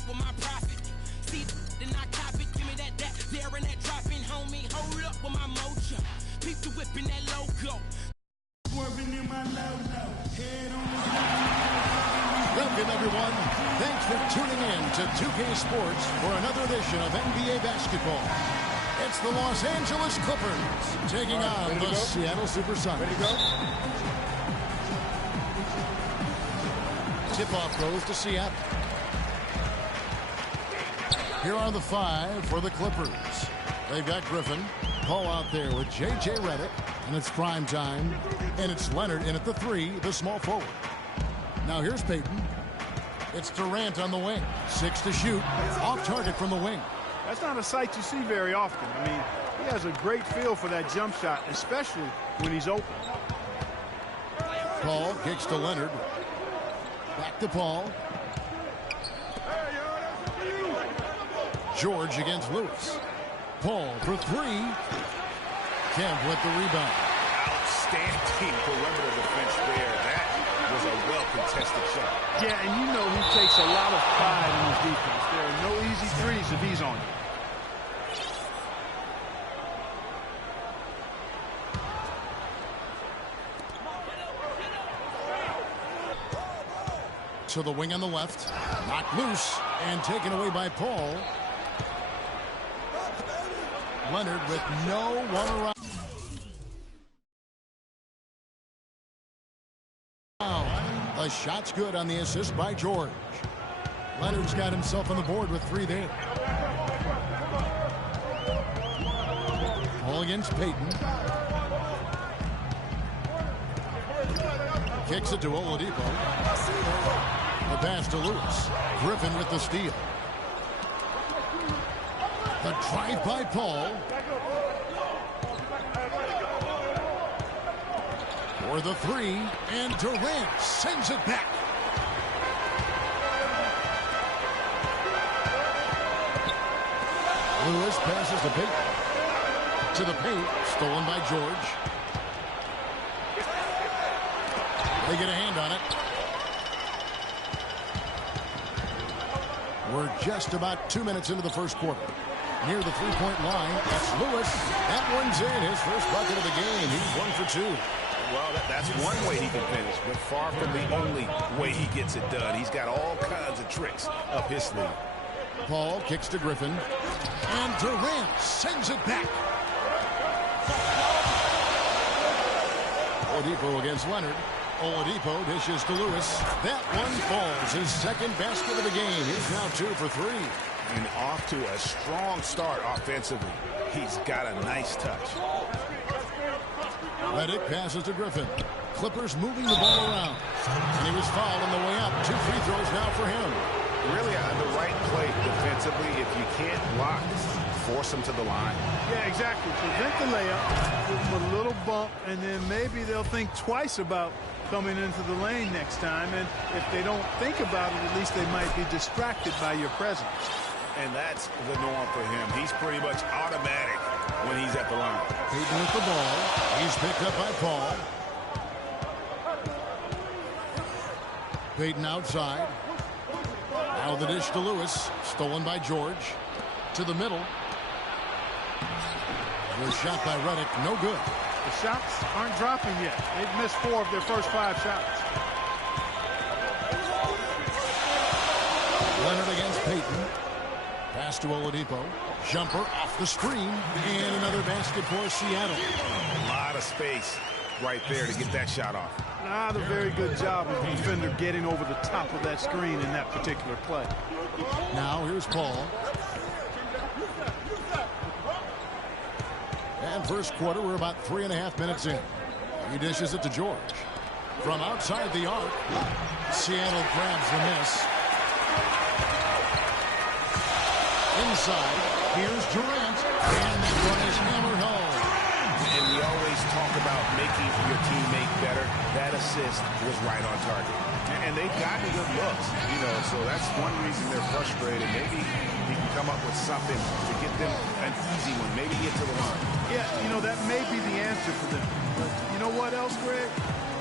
up with my profit. See, then I cop it. Give me that, there and that dropping, homie. Hold up with my mojo. Peep the whip in that logo. Swerving in my low. Head on. Welcome, everyone. Thanks for tuning in to 2K Sports for another edition of NBA basketball. It's the Los Angeles Clippers taking on the Seattle Supersonics. Ready to go? Tip-off goes to Seattle. Here are the five for the Clippers. They've got Griffin. Paul out there with J.J. Redick. And it's prime time. And it's Leonard in at the three, the small forward. Now here's Payton. It's Durant on the wing. 6 to shoot. Off target from the wing. That's not a sight you see very often. I mean, he has a great feel for that jump shot, especially when he's open. Paul kicks to Leonard. Back to Paul. George against Lewis. Paul for three. Kemp with the rebound. Outstanding perimeter defense there. That was a well-contested shot. Yeah, and you know he takes a lot of pride in his defense. There are no easy threes if he's on you. To the wing on the left. Knocked loose and taken away by Paul. Leonard with no one around. The shot's good on the assist by George. Leonard's got himself on the board with three there. Paul against Payton. Kicks it to Oladipo. The pass to Lewis. Griffin with the steal. The drive by Paul. For the three, and Durant sends it back. Lewis passes to Payton. To the paint, stolen by George. They get a hand on it. We're just about 2 minutes into the first quarter. Near the three-point line, it's Lewis. That one's in, his first bucket of the game. He's 1 for 2. Well, that's one way he can finish, but far from the only way he gets it done. He's got all kinds of tricks up his sleeve. Paul kicks to Griffin. And Durant sends it back. Oladipo against Leonard. Oladipo dishes to Lewis. That one falls. His second basket of the game. He's now 2 for 3. And off to a strong start offensively. He's got a nice touch. Redick passes to Griffin. Clippers moving the ball around. And he was fouled on the way up. 2 free throws now for him. Really the right play defensively. If you can't block, force him to the line. Yeah, exactly. Prevent the layup, give him a little bump, and then maybe they'll think twice about coming into the lane next time. And if they don't think about it, at least they might be distracted by your presence. And that's the norm for him. He's pretty much automatic when he's at the line. Payton with the ball. He's picked up by Paul. Payton outside. Now the dish to Lewis. Stolen by George. To the middle. Good shot by Redick. No good. The shots aren't dropping yet. They've missed 4 of their first 5 shots. Leonard against Payton. Pass to Oladipo. Jumper off the screen. And another basket for Seattle. A lot of space right there to get that shot off. Not a very good job of the defender getting over the top of that screen in that particular play. Now here's Paul. And first quarter, we're about 3.5 minutes in. He dishes it to George. From outside the arc, Seattle grabs the miss. Inside, here's Durant, and that one is hammered home. And we always talk about making your teammate better. That assist was right on target. And they've gotten good looks, so that's one reason they're frustrated. Maybe he can come up with something to get them an easy one, maybe get to the line. Yeah, that may be the answer for them. But you know what else, Greg?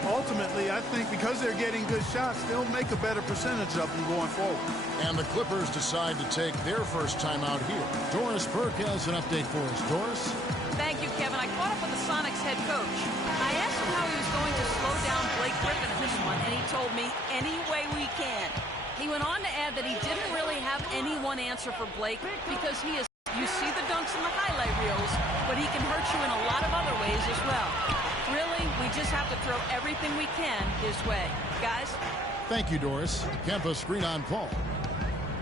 ultimately, I think because they're getting good shots, they'll make a better percentage of them going forward. And the Clippers decide to take their first time out here. Doris Burke has an update for us. Doris? Thank you, Kevin. I caught up with the Sonics head coach. I asked him how he was going to slow down Blake Griffin in this one, and he told me, any way we can. He went on to add that he didn't really have any one answer for Blake because he is, you see the dunks in the highlight reels, but he can hurt you in a lot of other ways as well. Really, we just have to throw everything we can his way. Guys? Thank you, Doris. Kempa screen on Paul.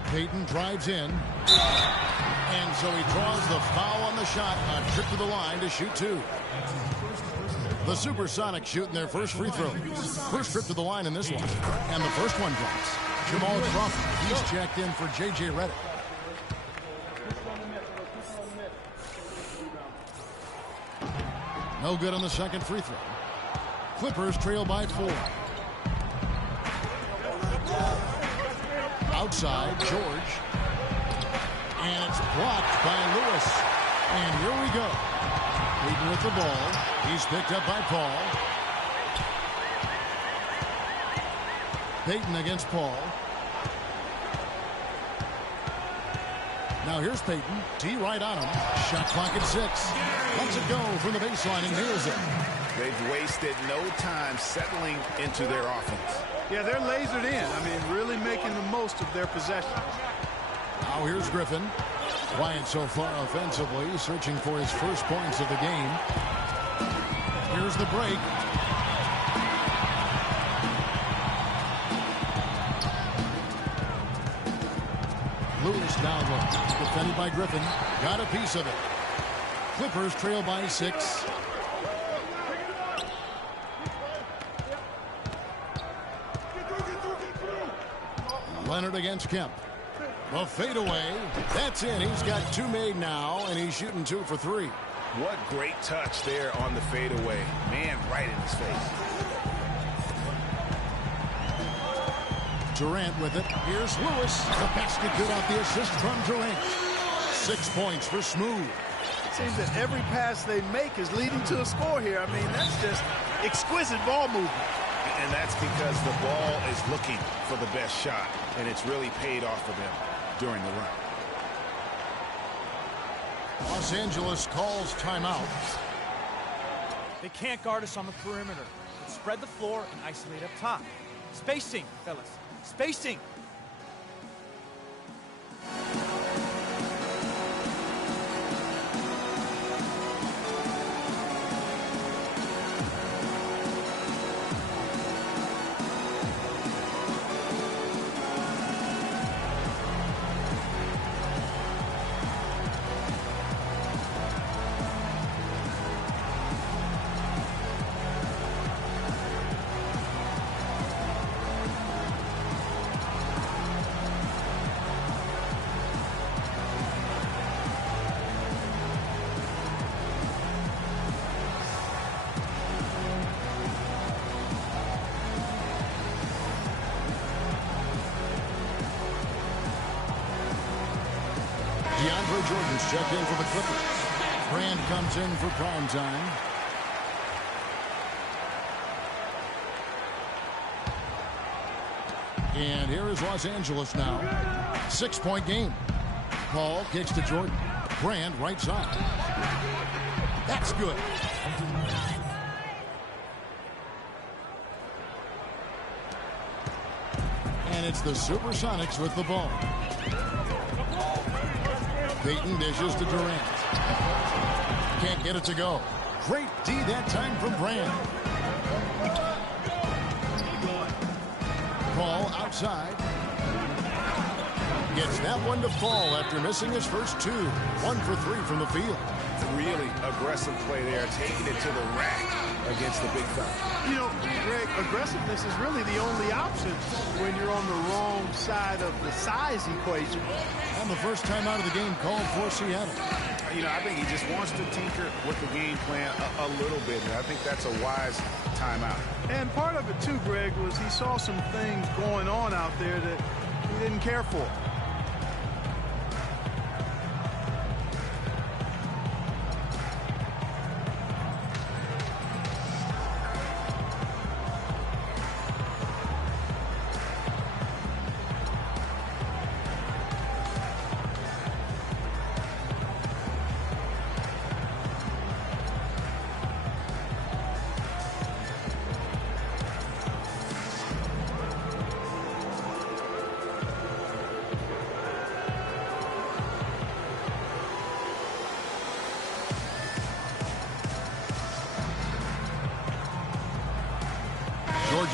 Payton drives in. And so he draws the foul on the shot. A trip to the line to shoot two. The Supersonics shooting their first free throws. First trip to the line in this one. And the first one drops. Jamal Crawford. He's checked in for J.J. Redick. No good on the second free throw. Clippers trail by 4. Outside, George. And it's blocked by Lewis. And here we go. Payton with the ball. He's picked up by Paul. Payton against Paul. Now here's Payton. D right on him. Shot clock at 6. Lets it go from the baseline and nails it. They've wasted no time settling into their offense. Yeah, they're lasered in. I mean, really making the most of their possession. Now here's Griffin. Quiet so far offensively, searching for his first points of the game. Here's the break. Lewis down low. Defended by Griffin. Got a piece of it. Clippers trail by 6. Leonard against Kemp. The fadeaway. That's in. He's got 2 made now, and he's shooting 2 for 3. What great touch there on the fadeaway. Man, right in his face. Durant with it. Here's Lewis. The basket good off the assist from Durant. 6 points for Smooth. It seems that every pass they make is leading to a score here. I mean, that's just exquisite ball movement. And that's because the ball is looking for the best shot, and it's really paid off for them during the run. Los Angeles calls timeout. They can't guard us on the perimeter. Let's spread the floor and isolate up top. Spacing, fellas. Spacing. DeAndre Jordan's checked in for the Clippers. Brand comes in for prime time. And here is Los Angeles now. 6-point game. Paul kicks to Jordan. Brand right side. That's good. And it's the Supersonics with the ball. Payton dishes to Durant. Can't get it to go. Great D that time from Brand. Paul outside. Gets that one to fall after missing his first 2. 1 for 3 from the field. Really aggressive play there, taking it to the rack against the big fella. You know, Greg, aggressiveness is really the only option when you're on the wrong side of the size equation. And the first time out of the game called for Seattle. You know, I think he just wants to tinker with the game plan a little bit, and I think that's a wise timeout. And part of it, too, Greg, was he saw some things going on out there that he didn't care for.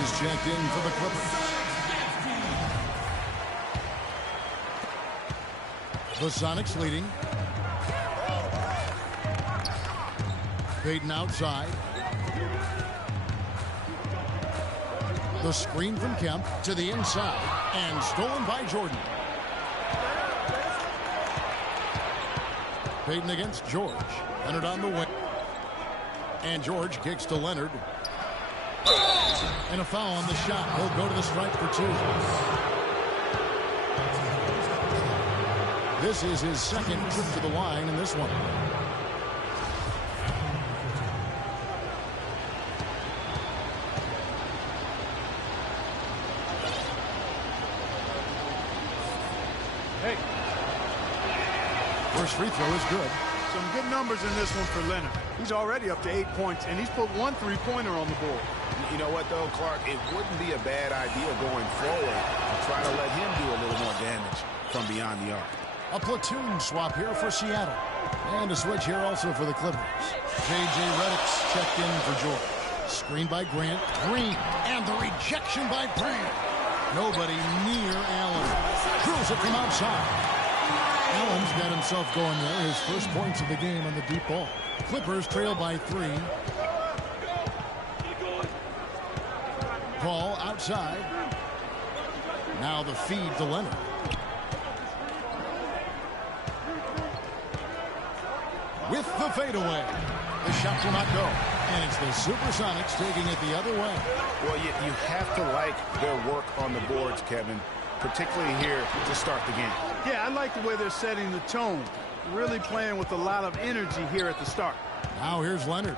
is checked in for the Clippers. The Sonics leading. Payton outside. The screen from Kemp to the inside and stolen by Jordan. Payton against George. Leonard on the wing. And George kicks to Leonard. And a foul on the shot. He'll go to the stripe for 2. This is his second trip to the line in this one. Hey. First free throw is good. Some good numbers in this one for Leonard. He's already up to 8 points, and he's put 1 3-pointer on the board. You know what, though, Clark? It wouldn't be a bad idea going forward to try to let him do a little more damage from beyond the arc. A platoon swap here for Seattle. And a switch here also for the Clippers. J.J. Redick's checked in for George. Screen by Grant. Green. And the rejection by Grant. Nobody near Allen. Drills it from outside. Allen's got himself going there. His first points of the game on the deep ball. Clippers trail by 3. Ball outside. Now the feed to Leonard. With the fadeaway. The shot will not go. And it's the Supersonics taking it the other way. Well, you have to like their work on the boards, Kevin, particularly here to start the game. Yeah, I like the way they're setting the tone. Really playing with a lot of energy here at the start. Now here's Leonard.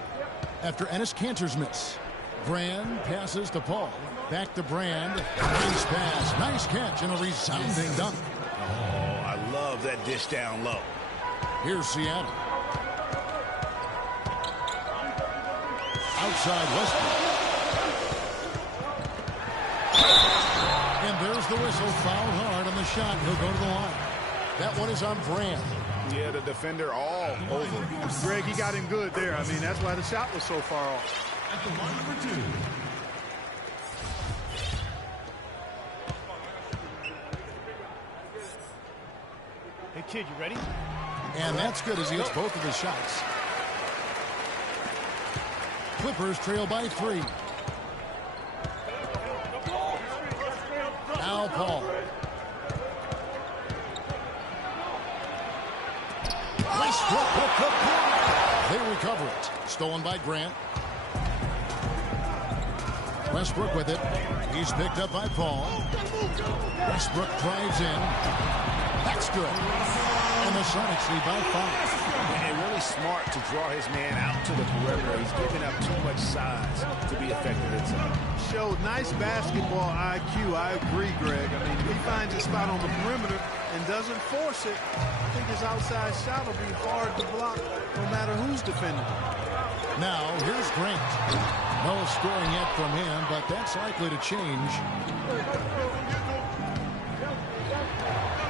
After Enes Kanter's miss. Brand passes to Paul. Back to Brand. Nice pass. Nice catch and a resounding dunk. Oh, I love that dish down low. Here's Seattle. Outside Westbrook. And there's the whistle. Foul hard on the shot. He'll go to the line. That one is on Brand. Yeah, the defender all over him. Greg, he got him good there. I mean, that's why the shot was so far off. At the line number 2. Hey, kid, you ready? And that's good as he hits both of his shots. Clippers trail by 3. Now Paul. Westbrook with the block. They recover it. Stolen by Grant. Westbrook with it. He's picked up by Paul. Westbrook drives in. That's good. And the Sonics lead by 5. And really smart to draw his man out to the perimeter. He's giving up too much size to be effective inside. Showed nice basketball IQ. I agree, Greg. I mean, if he finds a spot on the perimeter and doesn't force it, I think his outside shot will be hard to block no matter who's defending. Now, here's Grant. No scoring yet from him, but that's likely to change.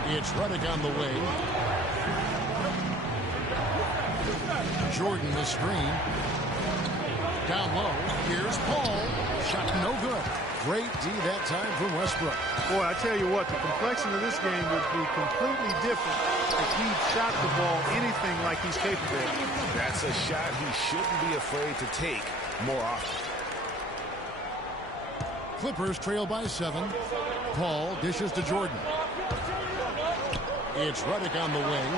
It's Redick on the way. Jordan the screen. Down low. Here's Paul. Shot no good. Great D that time from Westbrook. Boy, I tell you what, the complexion of this game would be completely different if he shot the ball anything like he's capable of. That's a shot he shouldn't be afraid to take more often. Clippers trail by 7. Paul dishes to Jordan. It's Redick on the wing.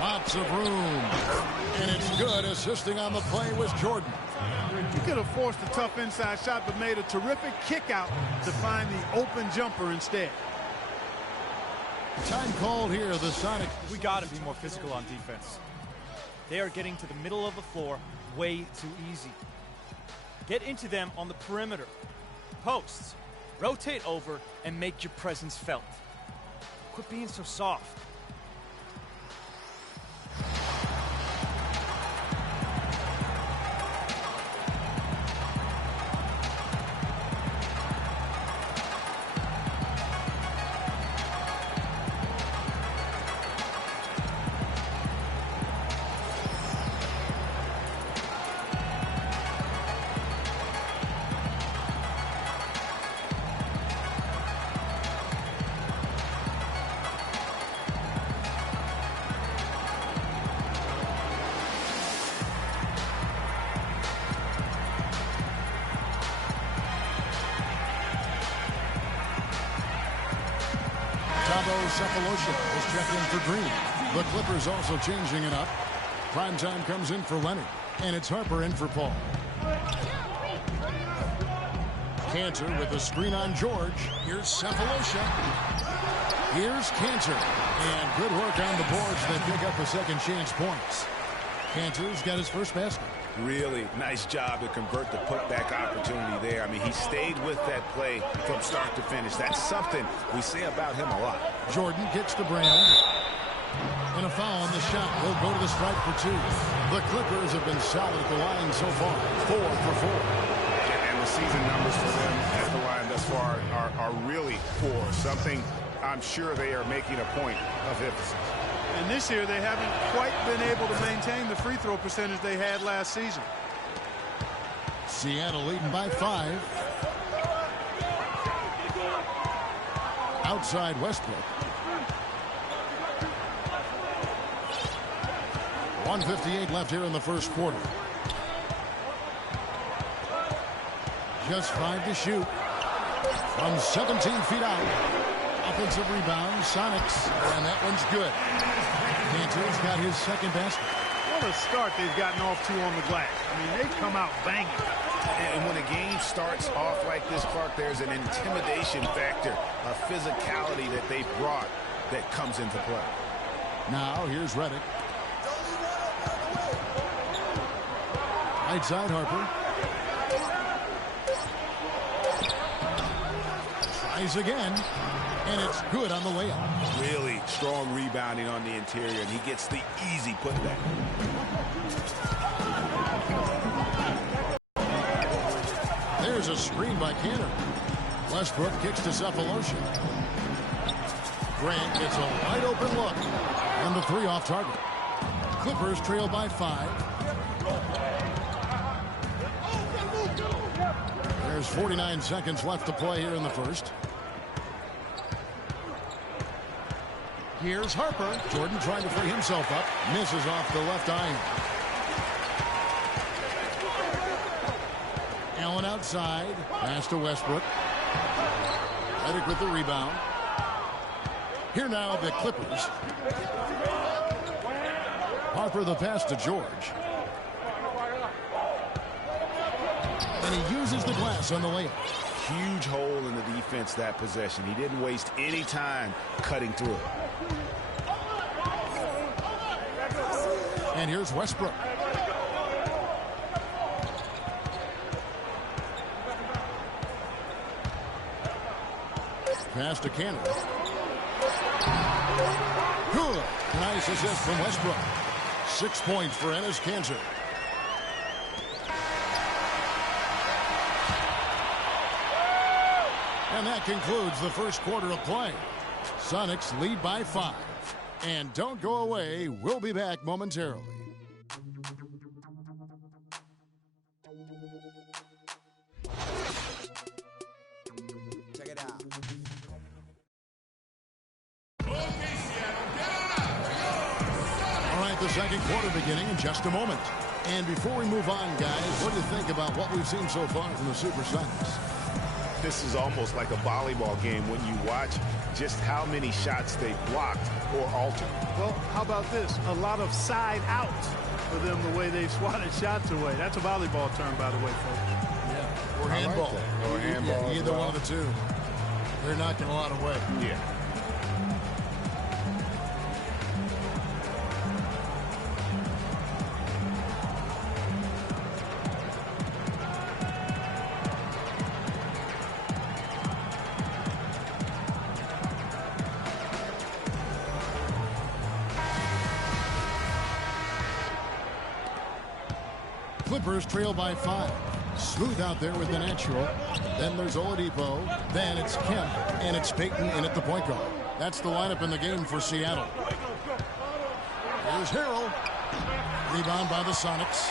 Lots of room. And it's good. Assisting on the play was Jordan. He could have forced a tough inside shot, but made a terrific kick out to find the open jumper instead. Time called here. The Sonics. We got to be more physical on defense. They are getting to the middle of the floor way too easy. Get into them on the perimeter. Posts. Rotate over and make your presence felt. Quit being so soft. Thabo Cephalosha is checked in for Green. The Clippers also changing it up. Primetime comes in for Leonard, and it's Harper in for Paul. Cantor with the screen on George. Here's Cephalosha. Here's Cantor. And good work on the boards. They pick up the second chance points. Cantor's got his first basket. Really nice job to convert the putback opportunity there. I mean, he stayed with that play from start to finish. That's something we say about him a lot. Jordan kicks to Brand. And a foul on the shot. Will go to the stripe for two. The Clippers have been solid at the line so far. 4 for 4. And the season numbers for them at the line thus far are really poor. Something I'm sure they are making a point of emphasis. And this year they haven't quite been able to maintain the free throw percentage they had last season. Seattle leading by 5. Outside Westbrook. 1:58 left here in the first quarter. Just 5 to shoot. From 17 feet out. Offensive rebound, Sonics, and that one's good. Cantor's got his second basket. What a start they've gotten off to on the glass. I mean, they've come out banging. And when a game starts off like this, Clark, there's an intimidation factor, a physicality that they've brought that comes into play. Now, here's Redick. Right side, Harper. Tries again, and it's good on the layup. Really strong rebounding on the interior, and he gets the easy putback. There's a screen by Cantor. Westbrook kicks to Cephalosha. Grant gets a wide open look. And the 3 off target. Clippers trail by 5. There's 49 seconds left to play here in the first. Here's Harper. Jordan trying to free himself up. Misses off the left iron. Allen outside. Pass to Westbrook. Redick with the rebound. Here now the Clippers. Harper the pass to George. And he uses the glass on the layup. Huge hole in the defense that possession. He didn't waste any time cutting through it. And here's Westbrook. Pass to Cantor. Good. Nice assist from Westbrook. 6 points for Enes Kanter. And that concludes the first quarter of play. Sonics lead by 5. And don't go away. We'll be back momentarily. Check it out. All right, the second quarter beginning in just a moment. And before we move on, guys, what do you think about what we've seen so far from the Supersonics? This is almost like a volleyball game when you watch just how many shots they blocked or altered. Well, how about this? A lot of side outs for them, the way they've swatted shots away. That's a volleyball term, by the way, folks. Yeah, or handball. Or handball. Yeah, either one of the two. They're knocking a lot away. Yeah. Clippers trail by 5. Smooth out there with the natural. Then there's Oladipo. Then it's Kemp. And it's Payton in at the point guard. That's the lineup in the game for Seattle. Here's Harrell. Rebound by the Sonics.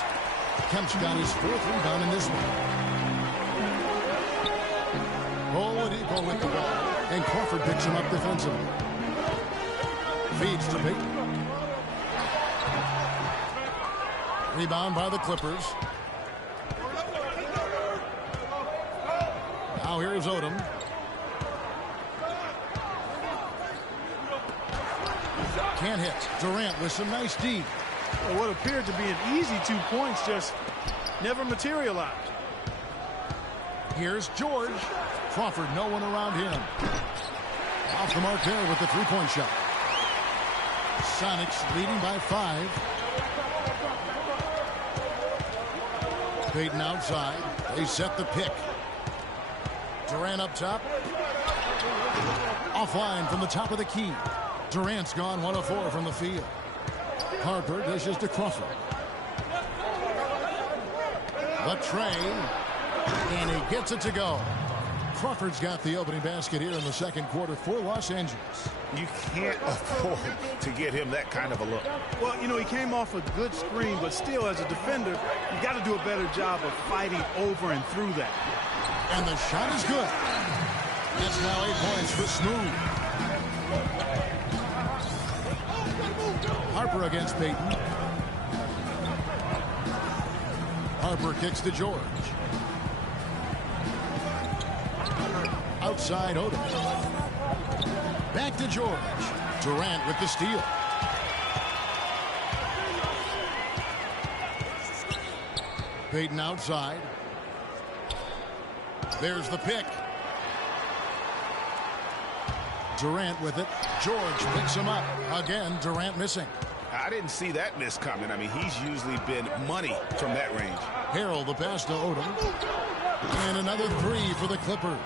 Kemp's got his 4th rebound in this one. Oladipo with the ball. And Crawford picks him up defensively. Feeds to Payton. Rebound by the Clippers. Now here's Odom. Can't hit. Durant with some nice D. Well, what appeared to be an easy 2 points just never materialized. Here's George. Crawford, no one around him. Off the mark there with the three-point shot. Sonics leading by 5. Payton outside. They set the pick. Durant up top. Offline from the top of the key. Durant's gone 1 of 4 from the field. Harper dishes to Crawford. The tray. And he gets it to go. Crawford's got the opening basket here in the second quarter for Los Angeles. You can't afford to get him that kind of a look. Well, you know, he came off a good screen, but still, as a defender, you got to do a better job of fighting over and through that. And the shot is good. That's now 8 points for Smooth. Harper against Payton. Harper kicks to George. Outside Odom. Back to George. Durant with the steal. Payton outside. There's the pick. Durant with it. George picks him up. Again, Durant missing. I didn't see that miss coming. I mean, he's usually been money from that range. Harrell the pass to Odom. And another 3 for the Clippers.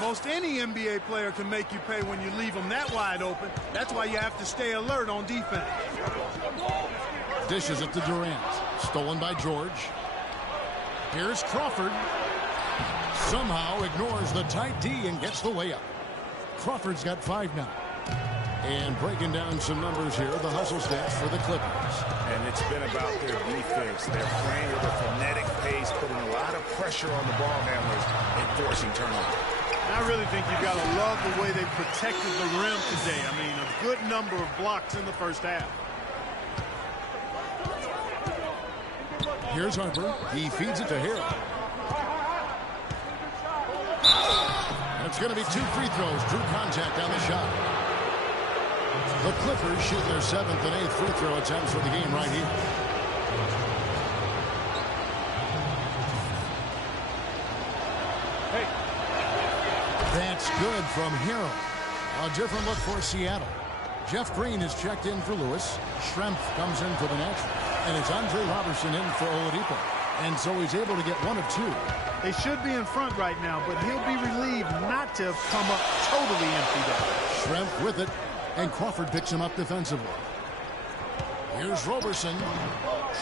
Most any NBA player can make you pay when you leave them that wide open. That's why you have to stay alert on defense. Dishes it to Durant. Stolen by George. Here's Crawford. Somehow ignores the tight D and gets the layup. Crawford's got 5 now. And breaking down some numbers here, the hustle stats for the Clippers. And it's been about their defense. They're playing with a frenetic pace, putting a lot of pressure on the ball handlers and forcing turnovers. I really think you've got to love the way they protected the rim today. I mean, a good number of blocks in the first half. Here's Harper. He feeds it to Harrell. And it's going to be 2 free throws. Drew contact on the shot. The Clippers shooting their 7th and 8th free throw attempts for the game right here. That's good from Harrell. A different look for Seattle. Jeff Green is checked in for Lewis. Schrempf comes in for the natural. And it's Andre Robertson in for Oladipo. And so he's able to get 1 of 2. They should be in front right now, but he'll be relieved not to have come up totally empty there. Schrempf with it. And Crawford picks him up defensively. Here's Roberson.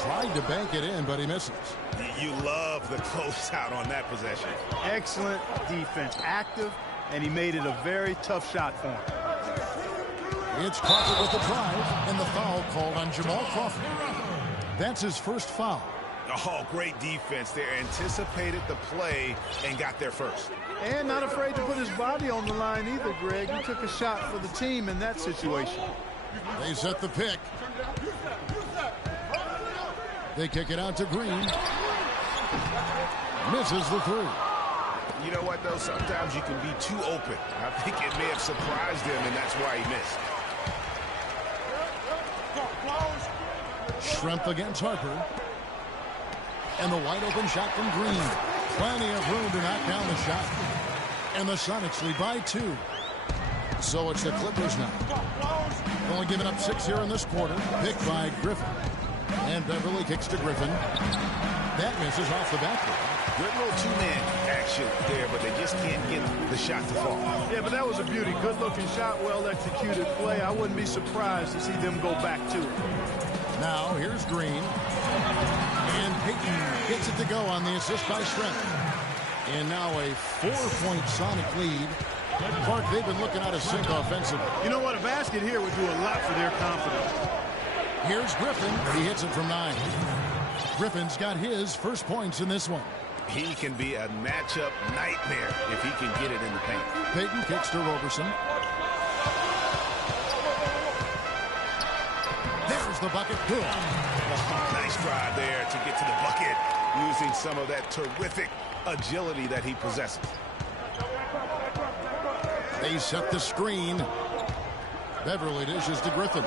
Tried to bank it in, but he misses. You love the closeout on that possession. Excellent defense. Active, and he made it a very tough shot for him. It's Crawford with the drive, and the foul called on Jamal Crawford. That's his first foul. Oh, great defense. They anticipated the play and got there first. And not afraid to put his body on the line either, Greg. He took a shot for the team in that situation. They set the pick. They kick it out to Green. Misses the 3. You know what, though? Sometimes you can be too open. I think it may have surprised him, and that's why he missed. Schrempf against Harper. And the wide open shot from Green. Plenty of room to knock down the shot. And the Sonics lead by 2. So it's the Clippers now. Only giving up 6 here in this quarter. Picked by Griffin. And Beverly kicks to Griffin. That misses off the backboard. Good little 2-man action there, but they just can't get the shot to fall. Yeah, but that was a beauty. Good-looking shot, well-executed play. I wouldn't be surprised to see them go back to it. Now, here's Green. And Payton gets it to go on the assist by Schrempf. And now a 4-point Sonic lead. Clark, they've been looking out of sync offensively. You know what? A basket here would do a lot for their confidence. Here's Griffin. He hits it from 9. Griffin's got his first points in this one. He can be a matchup nightmare if he can get it in the paint. Payton kicks to Roberson. There's the bucket. Good. Nice drive there to get to the bucket using some of that terrific agility that he possesses. They set the screen. Beverly dishes to Griffin.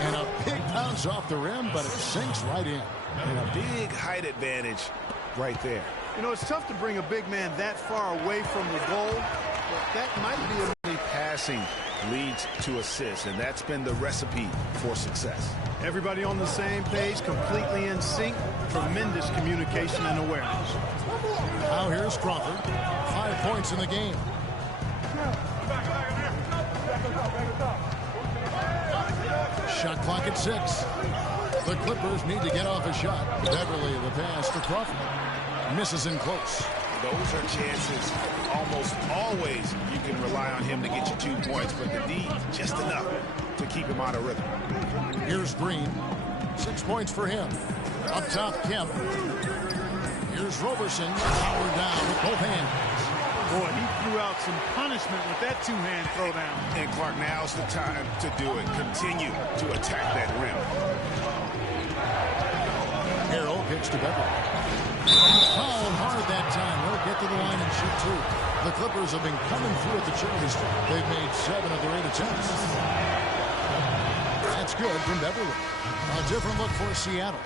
And a big bounce off the rim, but it sinks right in. And a big height advantage right there. You know, it's tough to bring a big man that far away from the goal, but that might be a... Passing leads to assists, and that's been the recipe for success. Everybody on the same page, completely in sync. Tremendous communication and awareness. Now here's Crawford. 5 points in the game. Shot clock at 6. The Clippers need to get off a shot. Beverly, the pass to Crawford. Misses in close. Those are chances. Almost always you can rely on him to get you 2 points, but the D, just enough to keep him out of rhythm. Here's Green. 6 points for him. Up top, Kemp. Here's Roberson. Power down with both hands. Boy, he threw out some punishment with that two-hand throwdown. And Clark, now's the time to do it. Continue to attack that rim. Harrell kicks to Beverly. Fouled hard that time. They'll get to the line and shoot 2. The Clippers have been coming through at the charity stripe. They've made 7 of their 8 attempts. That's good from Beverly. A different look for Seattle.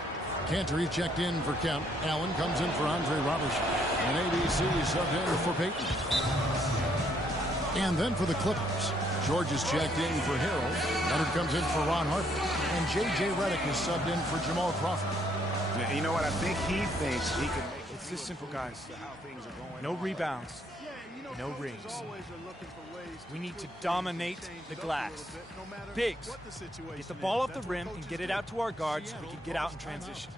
Cantor checked in for Kemp. Allen comes in for Andre Robertson. And ABC subbed in for Payton. And then for the Clippers, George is checked in for Harrell. Leonard comes in for Ron Harper. And J.J. Redick is subbed in for Jamal Crawford. Yeah, you know what? I think he thinks he can make It's this simple, guys. how things are going. No rebounds. No rings. We need to dominate the glass. Biggs, get the ball off the rim and get it out to our guards so we can get out in transition.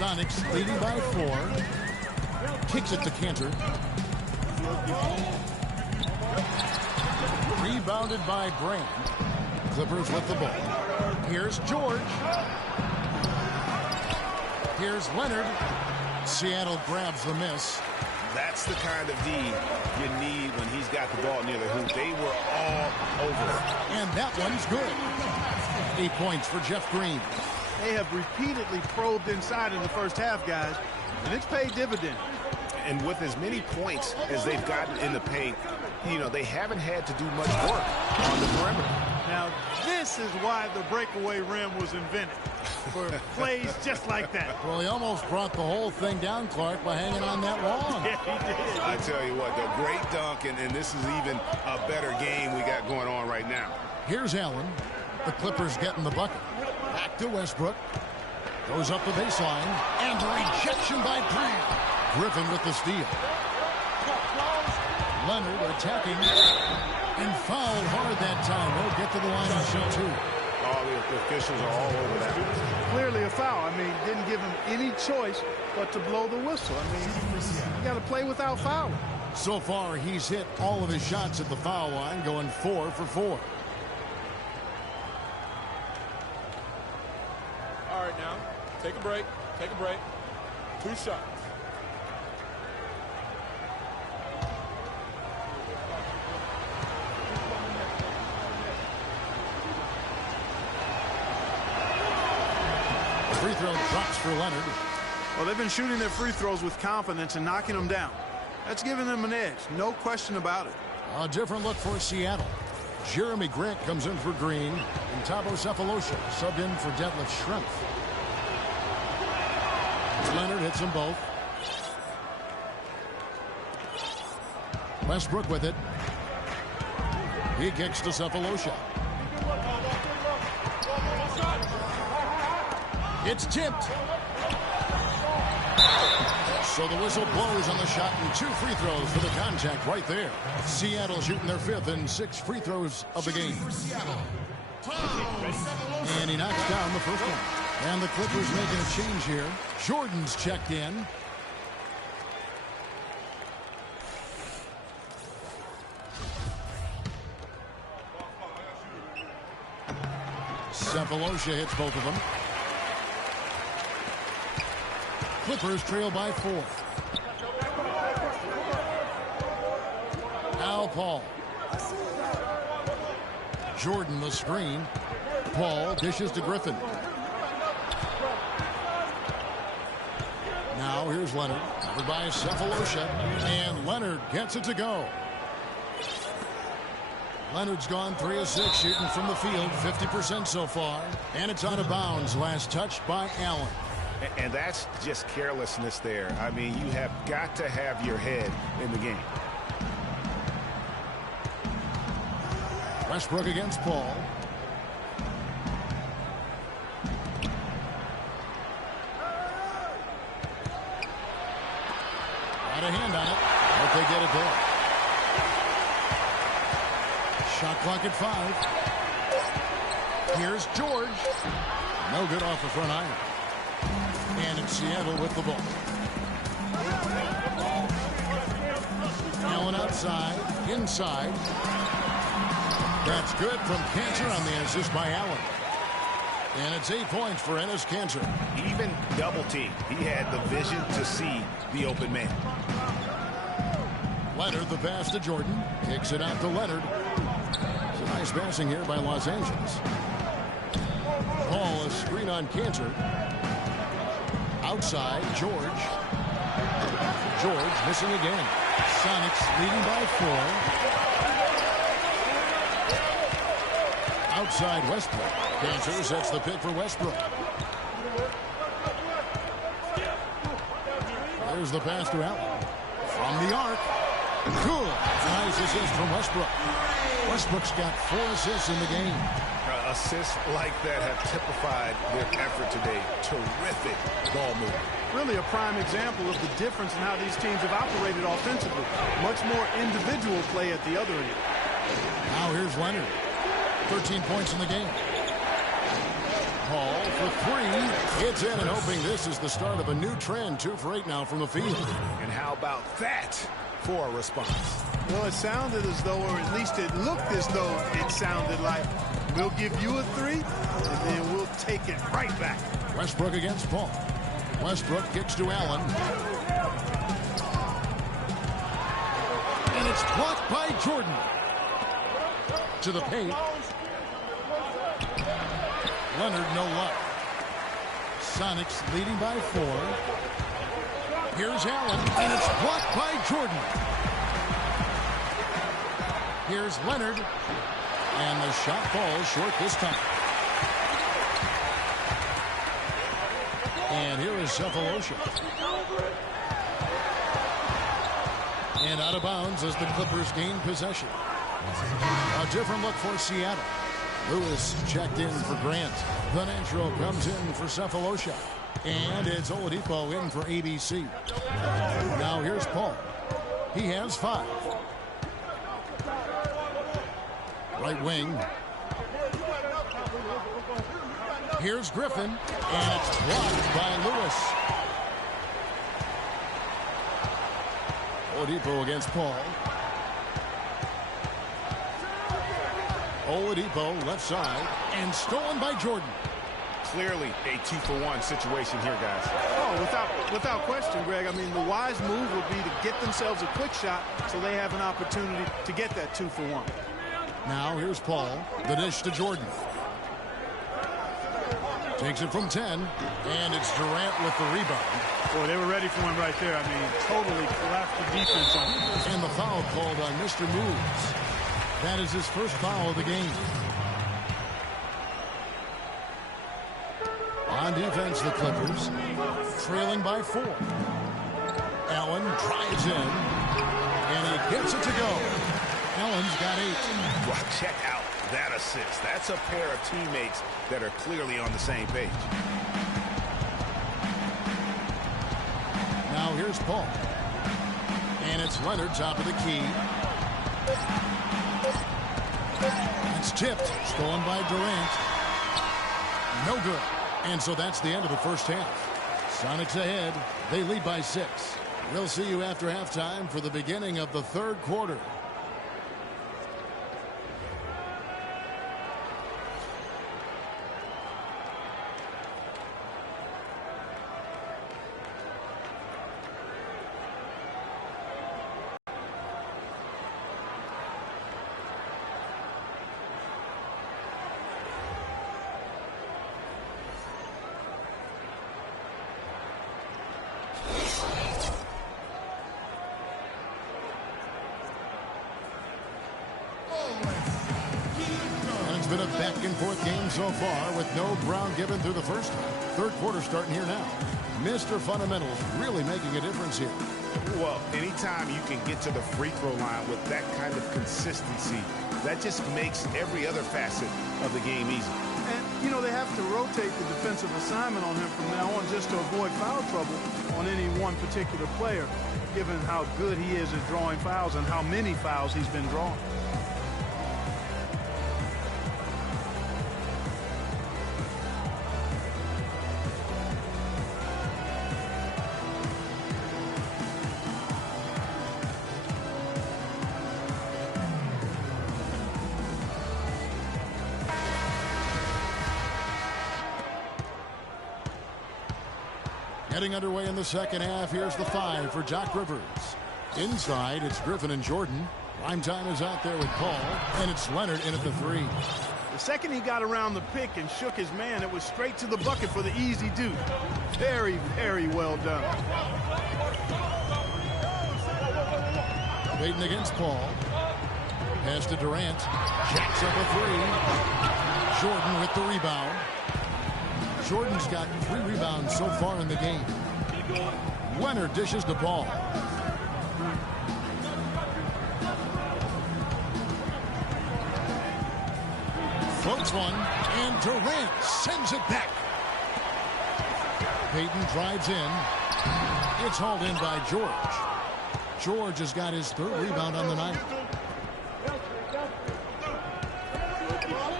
Sonics leading by 4. Kicks it to Cantor. Rebounded by Brand. Clippers with the ball. Here's George. Here's Leonard. Seattle grabs the miss. That's the kind of D you need when he's got the ball near the hoop. They were all over it. And that one's good. 8 points for Jeff Green. They have repeatedly probed inside in the first half, guys, and it's paid dividends. And with as many points as they've gotten in the paint, you know, they haven't had to do much work on the perimeter. Now, this is why the breakaway rim was invented, for plays just like that. Well, he almost brought the whole thing down, Clark, by hanging on that wall. Yeah, he did. I tell you what, though, great dunk, and this is even a better game we got going on right now. Here's Allen. The Clippers getting the bucket. Back to Westbrook. Goes up the baseline. And the rejection by Brand. Griffin with the steal. Leonard attacking. And fouled hard that time. They'll get to the line and shoot 2. All the officials are all over that. Clearly a foul. I mean, didn't give him any choice but to blow the whistle. I mean, you got to play without fouling. So far, he's hit all of his shots at the foul line, going 4 for 4. All right, now, take a break. Take a break. 2 shots. The free throw drops for Leonard. Well, they've been shooting their free throws with confidence and knocking them down. That's giving them an edge. No question about it. A different look for Seattle. Jeremy Grant comes in for Green, and Thabo Cephalosha subbed in for Detlef Schrempf. Leonard hits them both. Westbrook with it. He kicks to Cephalosha. It's tipped. So the whistle blows on the shot and 2 free throws for the contact right there. Seattle shooting their 5th and 6 free throws of the game. And he knocks down the first one. And the Clippers making a change here. Jordan's checked in. Cephalosha hits both of them. Clippers trail by 4. Now Paul. Jordan the screen. Paul dishes to Griffin. Now here's Leonard. Covered by Cephalosha. And Leonard gets it to go. Leonard's gone 3 of 6 shooting from the field, 50% so far. And it's out of bounds. Last touched by Allen. And that's just carelessness there. I mean, you have got to have your head in the game. Westbrook against Paul. Got a hand on it. Hope they get it there. Shot clock at 5. Here's George. No good off the front iron. And it's Seattle with the ball. Allen outside, inside. That's good from Cantor on the assist by Allen. And it's 8 points for Enes Kanter. Even double team. He had the vision to see the open man. Leonard the pass to Jordan. Kicks it out to Leonard. It's a nice passing here by Los Angeles. Paul a screen on Kanter. Outside, George. George missing again. Sonics leading by 4. Outside Westbrook. Kanter sets the pick for Westbrook. There's the pass to Allen. From the arc. Good. Nice assist from Westbrook. Westbrook's got 4 assists in the game. Assists like that have typified their effort today. Terrific ball movement. Really a prime example of the difference in how these teams have operated offensively. Much more individual play at the other end. Now here's Leonard. 13 points in the game. Paul for 3. It's in and hoping this is the start of a new trend. 2 for 8 now from the field. And how about that for a response? Well, it sounded as though, or at least it looked as though it sounded like, we'll give you a 3, and then we'll take it right back. Westbrook against Paul. Westbrook kicks to Allen. And it's blocked by Jordan. To the paint. Leonard, no luck. Sonics leading by 4. Here's Allen, and it's blocked by Jordan. Here's Leonard, and the shot falls short this time. And here is Cephalosha. And out of bounds as the Clippers gain possession. A different look for Seattle. Lewis checked in for Grant. Venantro comes in for Cephalosha. And it's Oladipo in for ABC. Now here's Paul. He has 5. Right wing. Here's Griffin. And it's blocked by Lewis. Oladipo against Paul. Oladipo left side and stolen by Jordan. Clearly a 2-for-1 situation here, guys. Oh, without question, Greg. I mean, the wise move would be to get themselves a quick shot so they have an opportunity to get that 2-for-1. Now here's Paul. The dish to Jordan. Takes it from 10, and it's Durant with the rebound. Boy, they were ready for him right there. I mean, totally collapsed the defense on him. And the foul called on Mr. Moves. That is his first foul of the game. On defense, the Clippers trailing by 4. Allen drives in, and he gets it to go. Allen's got 8. Well, check out that assist. That's a pair of teammates that are clearly on the same page. Now here's Paul. And it's Leonard top of the key. It's tipped. Stolen by Durant. No good. And so that's the end of the first half. Sonics ahead. They lead by 6. We'll see you after halftime for the beginning of the third quarter. been a back-and-forth game so far with no ground given through the first half. Third quarter starting here now. Mr. Fundamentals really making a difference here. Well, anytime you can get to the free throw line with that kind of consistency, that just makes every other facet of the game easy. And, you know, they have to rotate the defensive assignment on him from now on just to avoid foul trouble on any one particular player, given how good he is at drawing fouls and how many fouls he's been drawing. Getting underway in the second half. Here's the 5 for Doc Rivers. Inside, it's Griffin and Jordan. Primetime is out there with Paul, and it's Leonard in at the 3. The second he got around the pick and shook his man, it was straight to the bucket for the easy deuce. Very, very well done. Payton against Paul. Pass to Durant. Jacks up a 3. Jordan with the rebound. Jordan's got 3 rebounds so far in the game. Leonard dishes the ball. Floats one, and Durant sends it back. Payton drives in. It's hauled in by George. George has got his 3rd rebound on the night.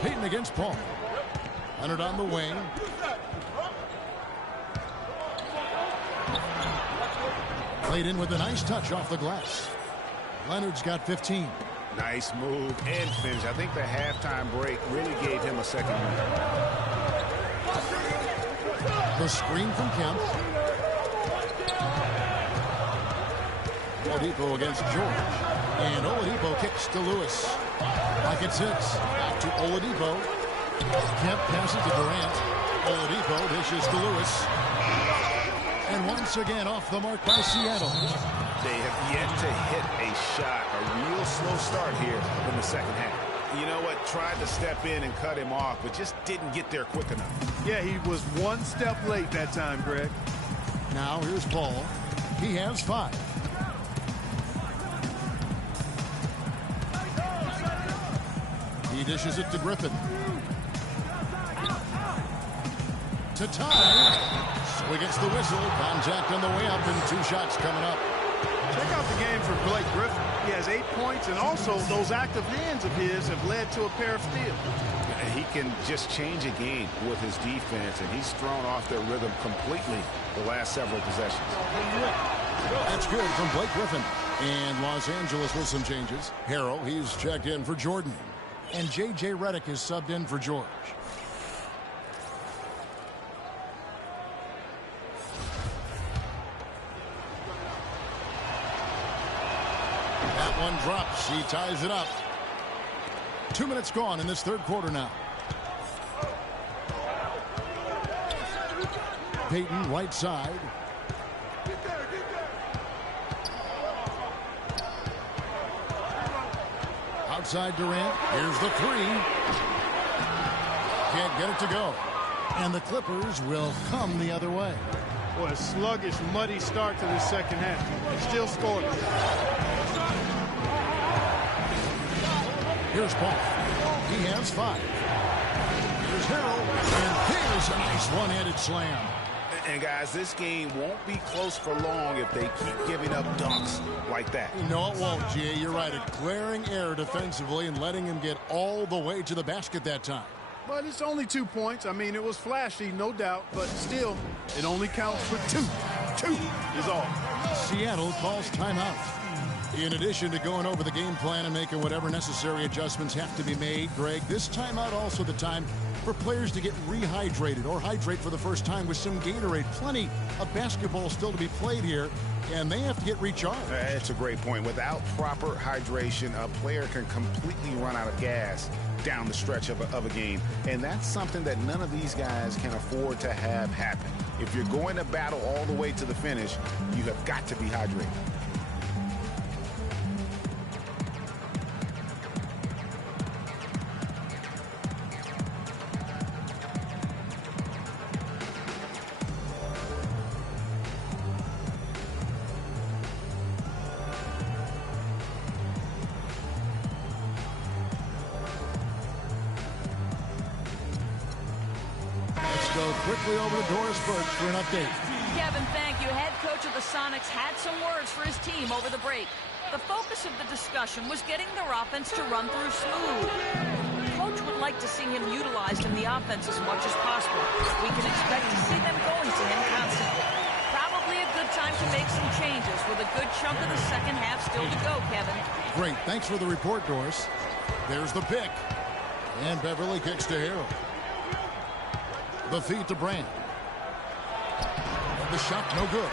Payton against Paul. Leonard on the wing. Played in with a nice touch off the glass. Leonard's got 15. Nice move and finish. I think the halftime break really gave him a second one. The screen from Kemp. Oladipo against George. And Oladipo kicks to Lewis. Pocket 6. Out to Oladipo. Kemp passes to Durant. Oladipo dishes to Lewis. And once again off the mark by Seattle. They have yet to hit a shot, a real slow start here in the second half. You know what? Tried to step in and cut him off, but just didn't get there quick enough. Yeah, he was one step late that time, Greg. Now here's Paul. He has 5. He dishes it to Griffin. To tie. So he gets the whistle. Contact on the way up and 2 shots coming up. Check out the game for Blake Griffin. He has 8 points, and also those active hands of his have led to a pair of steals. He can just change a game with his defense, and he's thrown off their rhythm completely the last several possessions. That's good from Blake Griffin. And Los Angeles with some changes. Harrell, he's checked in for Jordan. And J.J. Redick is subbed in for George. That one drops. He ties it up. 2 minutes gone in this third quarter now. Payton right side. Outside Durant. Here's the 3. Can't get it to go. And the Clippers will come the other way. What a sluggish, muddy start to the second half. Still scoring. Here's Paul. He has 5. Here's Harrell. And here's a nice one-handed slam. And guys, this game won't be close for long if they keep giving up dunks like that. No, it won't, G.A. You're right. A glaring error defensively and letting him get all the way to the basket that time. But it's only 2 points. I mean, it was flashy, no doubt. But still, it only counts for 2. 2 is all. Seattle calls timeout. In addition to going over the game plan and making whatever necessary adjustments have to be made, Greg, this timeout also the time for players to get rehydrated or hydrate for the first time with some Gatorade. Plenty of basketball still to be played here, and they have to get recharged. That's a great point. Without proper hydration, a player can completely run out of gas down the stretch of a game, and that's something that none of these guys can afford to have happen. If you're going to battle all the way to the finish, you have got to be hydrated. Let's go quickly over to Doris Burch for an update. Kevin, thank you. Head coach of the Sonics had some words for his team over the break. The focus of the discussion was getting their offense to run through smooth. Coach would like to see him utilized in the offense as much as possible. We can expect to see them going to him constantly. Probably a good time to make some changes with a good chunk of the second half still to go, Kevin. Great. Thanks for the report, Doris. There's the pick. And Beverly kicks to Harrell. The feed to Brand. And the shot no good.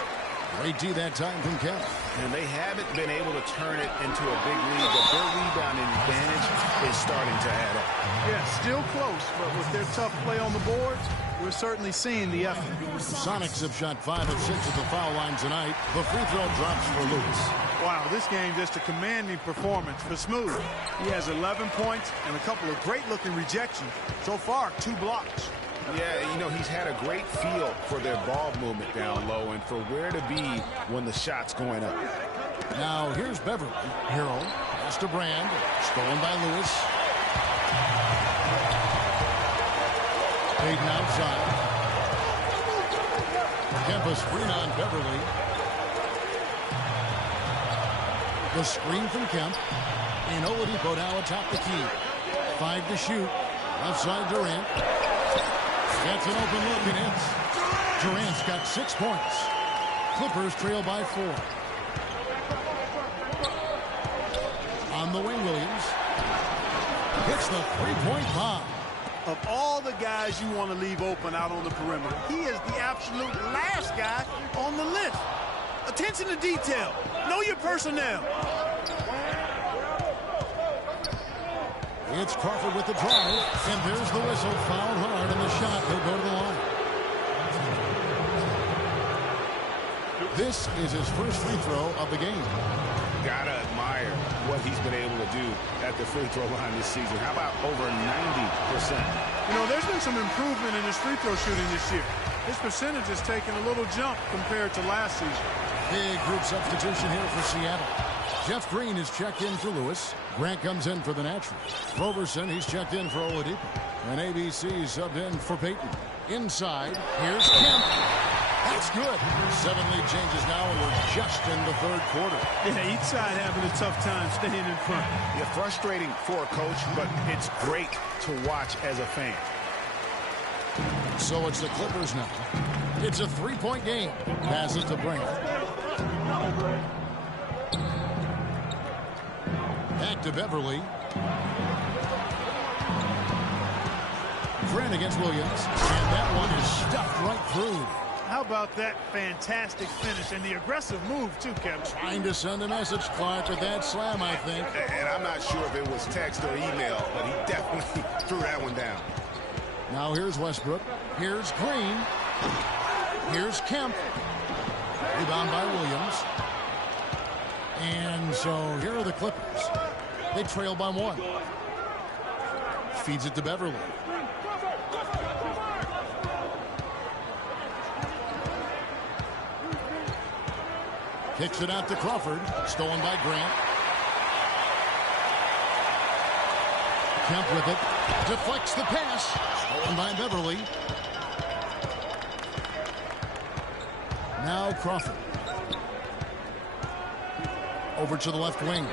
Great D that time from Kemp. And they haven't been able to turn it into a big lead, but their rebounding advantage is starting to add up. Yeah, still close, but with their tough play on the boards, we're certainly seeing the effort. Sonics have shot 5 of 6 at the foul line tonight. The free throw drops for Lewis. Wow, this game just a commanding performance for Smooth. He has 11 points and a couple of great-looking rejections. So far, 2 blocks. Yeah, you know, he's had a great feel for their ball movement down low and for where to be when the shot's going up. Now, here's Beverly. Harrell, pass to Brand. Stolen by Lewis. Payton outside. Kemp a screen on Beverly. The screen from Kemp. And Oladipo now atop the key. 5 to shoot. Left side Durant. Gets an open look and hits. Durant's got 6 points. Clippers trail by 4. On the wing, Williams. Hits the three-point bomb. Of all the guys you want to leave open out on the perimeter, he is the absolute last guy on the list. Attention to detail. Know your personnel. It's Crawford with the drive, and there's the whistle. Fouled hard, and the shot will go to the line. This is his first free throw of the game. Gotta admire what he's been able to do at the free throw line this season. How about over 90%? You know, there's been some improvement in his free throw shooting this year. His percentage has taken a little jump compared to last season. Big group substitution here for Seattle. Jeff Green is checked in for Lewis. Grant comes in for the natural. Roberson, he's checked in for Oladipo. And ABC subbed in for Payton. Inside, here's Kemp. That's good. 7 lead changes now, and we're just in the third quarter. Yeah, each side having a tough time staying in front. Yeah, frustrating for a coach, but it's great to watch as a fan. So it's the Clippers now. It's a 3-point game. Passes to Brand. Back to Beverly. Grant against Williams. And that one is stuffed right through. How about that fantastic finish and the aggressive move, too, Kevin? Trying to send a message, Clark, with that slam, I think. And I'm not sure if it was text or email, but he definitely threw that one down. Now here's Westbrook. Here's Green. Here's Kemp. Rebound by Williams. And so here are the Clippers. They trail by 1. Feeds it to Beverly. Kicks it out to Crawford. Stolen by Grant. Kemp with it. Deflects the pass. Stolen by Beverly. Now Crawford. Over to the left wing.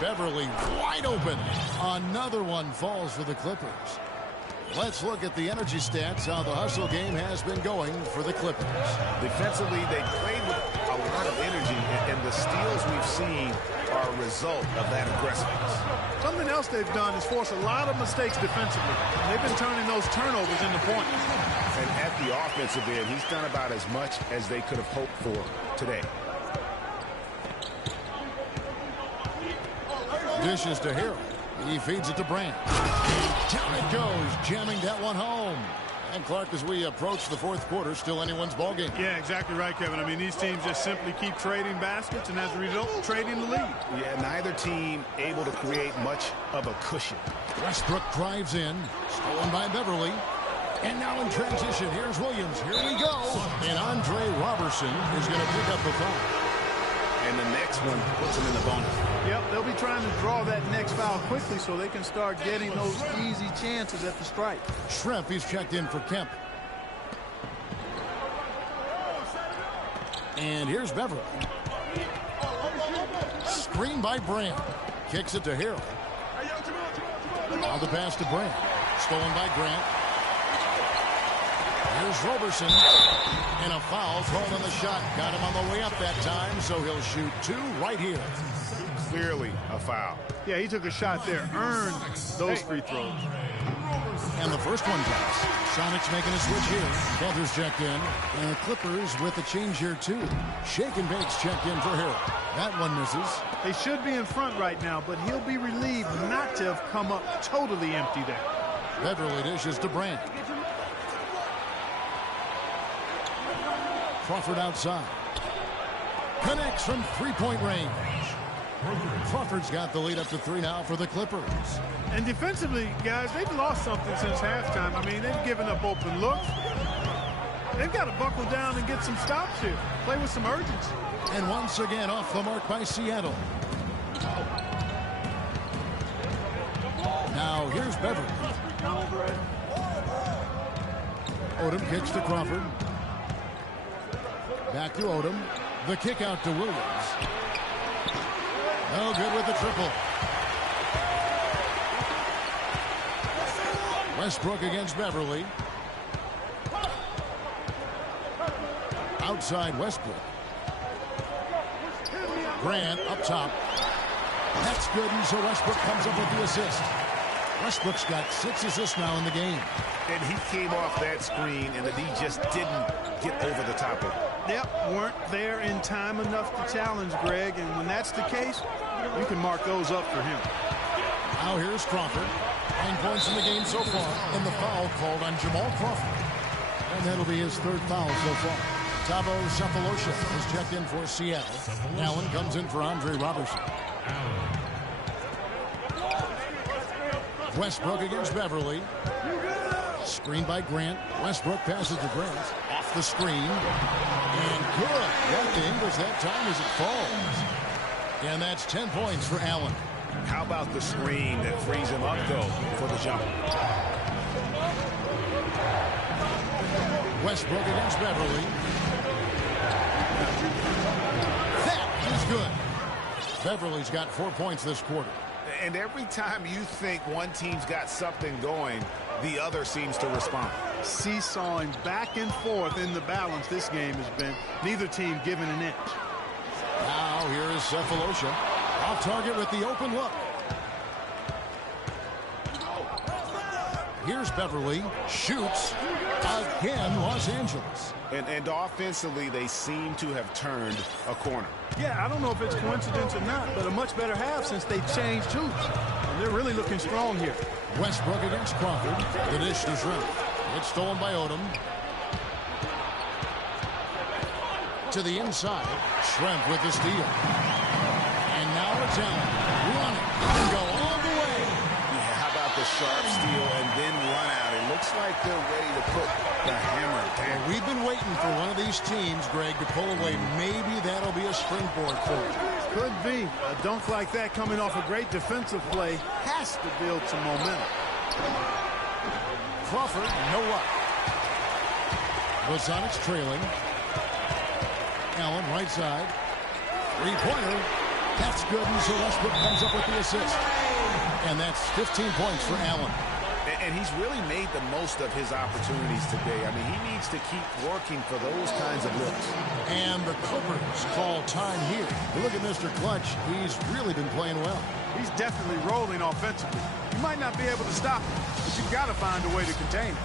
Beverly wide open. Another one falls for the Clippers. Let's look at the energy stats, how the hustle game has been going for the Clippers. Defensively, they played with a lot of energy, and the steals we've seen are a result of that aggressiveness. Something else they've done is force a lot of mistakes defensively. They've been turning those turnovers into points. And at the offensive end, he's done about as much as they could have hoped for today. Dishes to Harrell. He feeds it to Brand. Down it goes, jamming that one home. And Clark, as we approach the fourth quarter, still anyone's ballgame. Yeah, exactly right, Kevin. I mean, these teams just simply keep trading baskets, and as a result, trading the lead. Yeah, neither team able to create much of a cushion. Westbrook drives in, stolen by Beverly. And now in transition, here's Williams. Here we go. And Andre Roberson is going to pick up the foul. And the next one puts him in the bonus. Yep, they'll be trying to draw that next foul quickly so they can start getting those easy chances at the stripe. Schrempf, he's checked in for Kemp. And here's Beverly. Screen by Brand. Kicks it to Harrell. Now the pass to Brand. Stolen by Grant. Here's Roberson. And a foul thrown on the shot. Got him on the way up that time, so he'll shoot 2 right here. Clearly a foul. Yeah, he took a shot there. Earned those free throws. And the first one drops. Sonics making a switch here. Panthers checked in. And the Clippers with a change here, too. Shake and Bakes checked in for Harrell. That one misses. They should be in front right now, but he'll be relieved not to have come up totally empty there. Beverly dishes to Brand. Crawford outside. Connects from three-point range. Crawford's got the lead up to 3 now for the Clippers. And defensively, guys, they've lost something since halftime. I mean, they've given up open looks. They've got to buckle down and get some stops here. Play with some urgency. And once again off the mark by Seattle. Now here's Beverly. Odom kicks to Crawford. Back to Odom. The kick out to Williams. No good with the triple. Westbrook against Beverly. Outside Westbrook. Grant up top. That's good, and so Westbrook comes up with the assist. Westbrook's got 6 assists now in the game. And he came off that screen, and the D just didn't get over the top of it. Yep, weren't there in time enough to challenge Greg, and when that's the case, you can mark those up for him. Now here's Crawford. 9 points in the game so far, and the foul called on Jamal Crawford. And that'll be his 3rd foul so far. Tabo Cephalosha is checked in for Seattle. Allen comes in for Andre Robertson. Westbrook against Beverly. Screened by Grant. Westbrook passes to Grant. Off the screen. And good. Got the Ingles that time as it falls. And that's 10 points for Allen. How about the screen that frees him up, though, for the jump? Westbrook against Beverly. That is good. Beverly's got 4 points this quarter. And every time you think one team's got something going, the other seems to respond. Seesawing back and forth in the balance this game has been. Neither team giving an inch. Now here is Cephalosha. Off target with the open look. Here's Beverly. Shoots. Again, Los Angeles. And offensively, they seem to have turned a corner. Yeah, I don't know if it's coincidence or not, but a much better half since they changed hoops. And they're really looking strong here. Westbrook against Crawford. The dish to Shrimp. It's stolen by Odom. To the inside. Shrimp with the steal. And now it's Allen. Running. And go all the way. Yeah, how about the sharp steal and then run out? It looks like they're ready to put the hammer down. We've been waiting for one of these teams, Greg, to pull away. Maybe that'll be a springboard for it. Could be. A dunk like that coming off a great defensive play has to build some momentum. Crawford, no luck. The Sonics trailing. Allen, right side. Three-pointer. That's good, and so Westbrook comes up with the assist. And that's 15 points for Allen. And he's really made the most of his opportunities today. I mean, he needs to keep working for those kinds of looks. And the Clippers call time here. Look at Mr. Clutch. He's really been playing well. He's definitely rolling offensively. You might not be able to stop him, but you've got to find a way to contain him.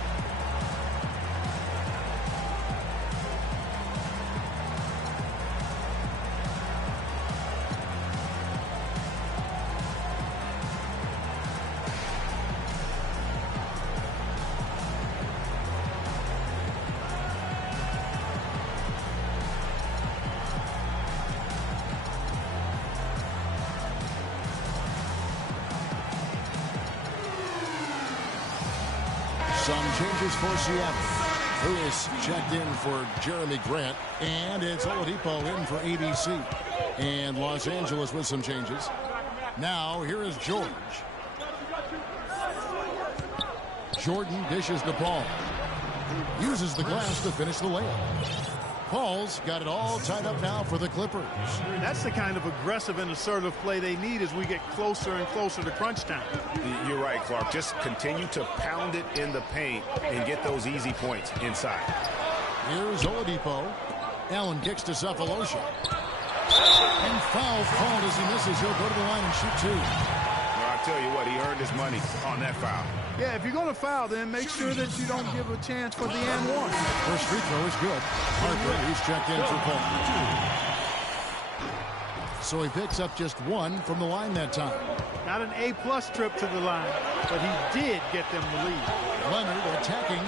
Some changes for Seattle. Lewis checked in for Jeremy Grant. And it's Oladipo in for ABC. And Los Angeles with some changes. Now, here is George. Jordan dishes the ball. Uses the glass to finish the layup. Paul's got it all tied up now for the Clippers. That's the kind of aggressive and assertive play they need as we get closer and closer to crunch time. You're right, Clark. Just continue to pound it in the paint and get those easy points inside. Here's Oladipo. Allen kicks to Cephalosha. And foul called as he misses. He'll go to the line and shoot two. Well, I'll tell you what, he earned his money on that foul. Yeah, if you're going to foul, then make sure that you don't give a chance for the and one. First free throw is good. Harper, he's checked in for Paul. So he picks up just one from the line that time. Not an A-plus trip to the line, but he did get them the lead. Leonard attacking.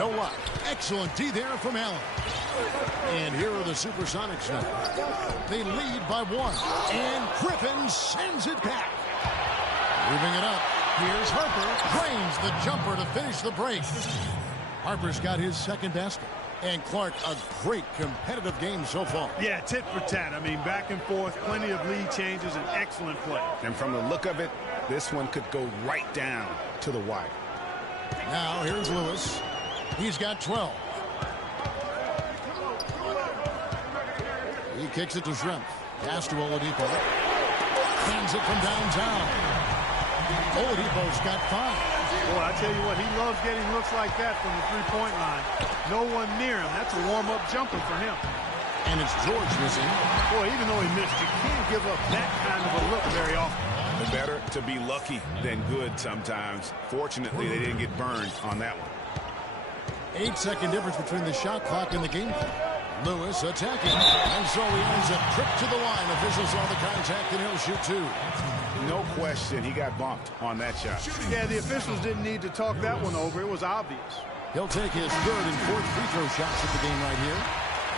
No luck. Excellent D there from Allen. And here are the Supersonics now. They lead by one. And Griffin sends it back. Moving it up. Here's Harper. Drains the jumper to finish the break. Harper's got his second basket. And Clark, a great competitive game so far. Yeah, tit for tat. I mean, back and forth, plenty of lead changes, and excellent play. And from the look of it, this one could go right down to the wire. Now here's Lewis. He's got 12. He kicks it to Shrimp. Pass to Oladipo. Hands it from downtown. Oladipo's got 5. Boy, I tell you what, he loves getting looks like that from the three-point line. No one near him. That's a warm-up jumper for him. And it's George missing. Boy, even though he missed, you can't give up that kind of a look very often. Better to be lucky than good sometimes. Fortunately, they didn't get burned on that one. 8-second difference between the shot clock and the game clock. Lewis attacking. And so he ends a trip to the line. Officials saw the contact and he'll shoot two. No question, he got bumped on that shot. Yeah, the officials didn't need to talk that one over. It was obvious. He'll take his third and fourth free throw shots at the game right here.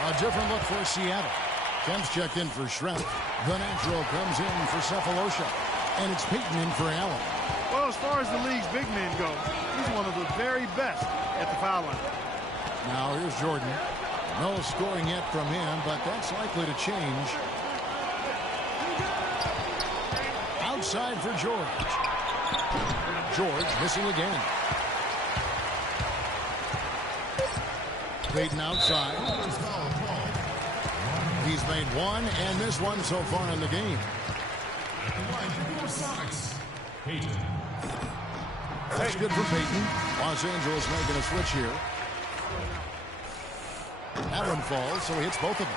A different look for Seattle. Kemp's checked in for Shrimp. Venantro comes in for Cephalosha. And it's Peyton in for Allen. Well, as far as the league's big men go, he's one of the very best at the foul line. Now here's Jordan. No scoring yet from him, but that's likely to change. Outside for George. George missing again. Peyton outside. He's made one and missed one so far in the game. That's good for Peyton. Los Angeles making a switch here. That one falls, so he hits both of them.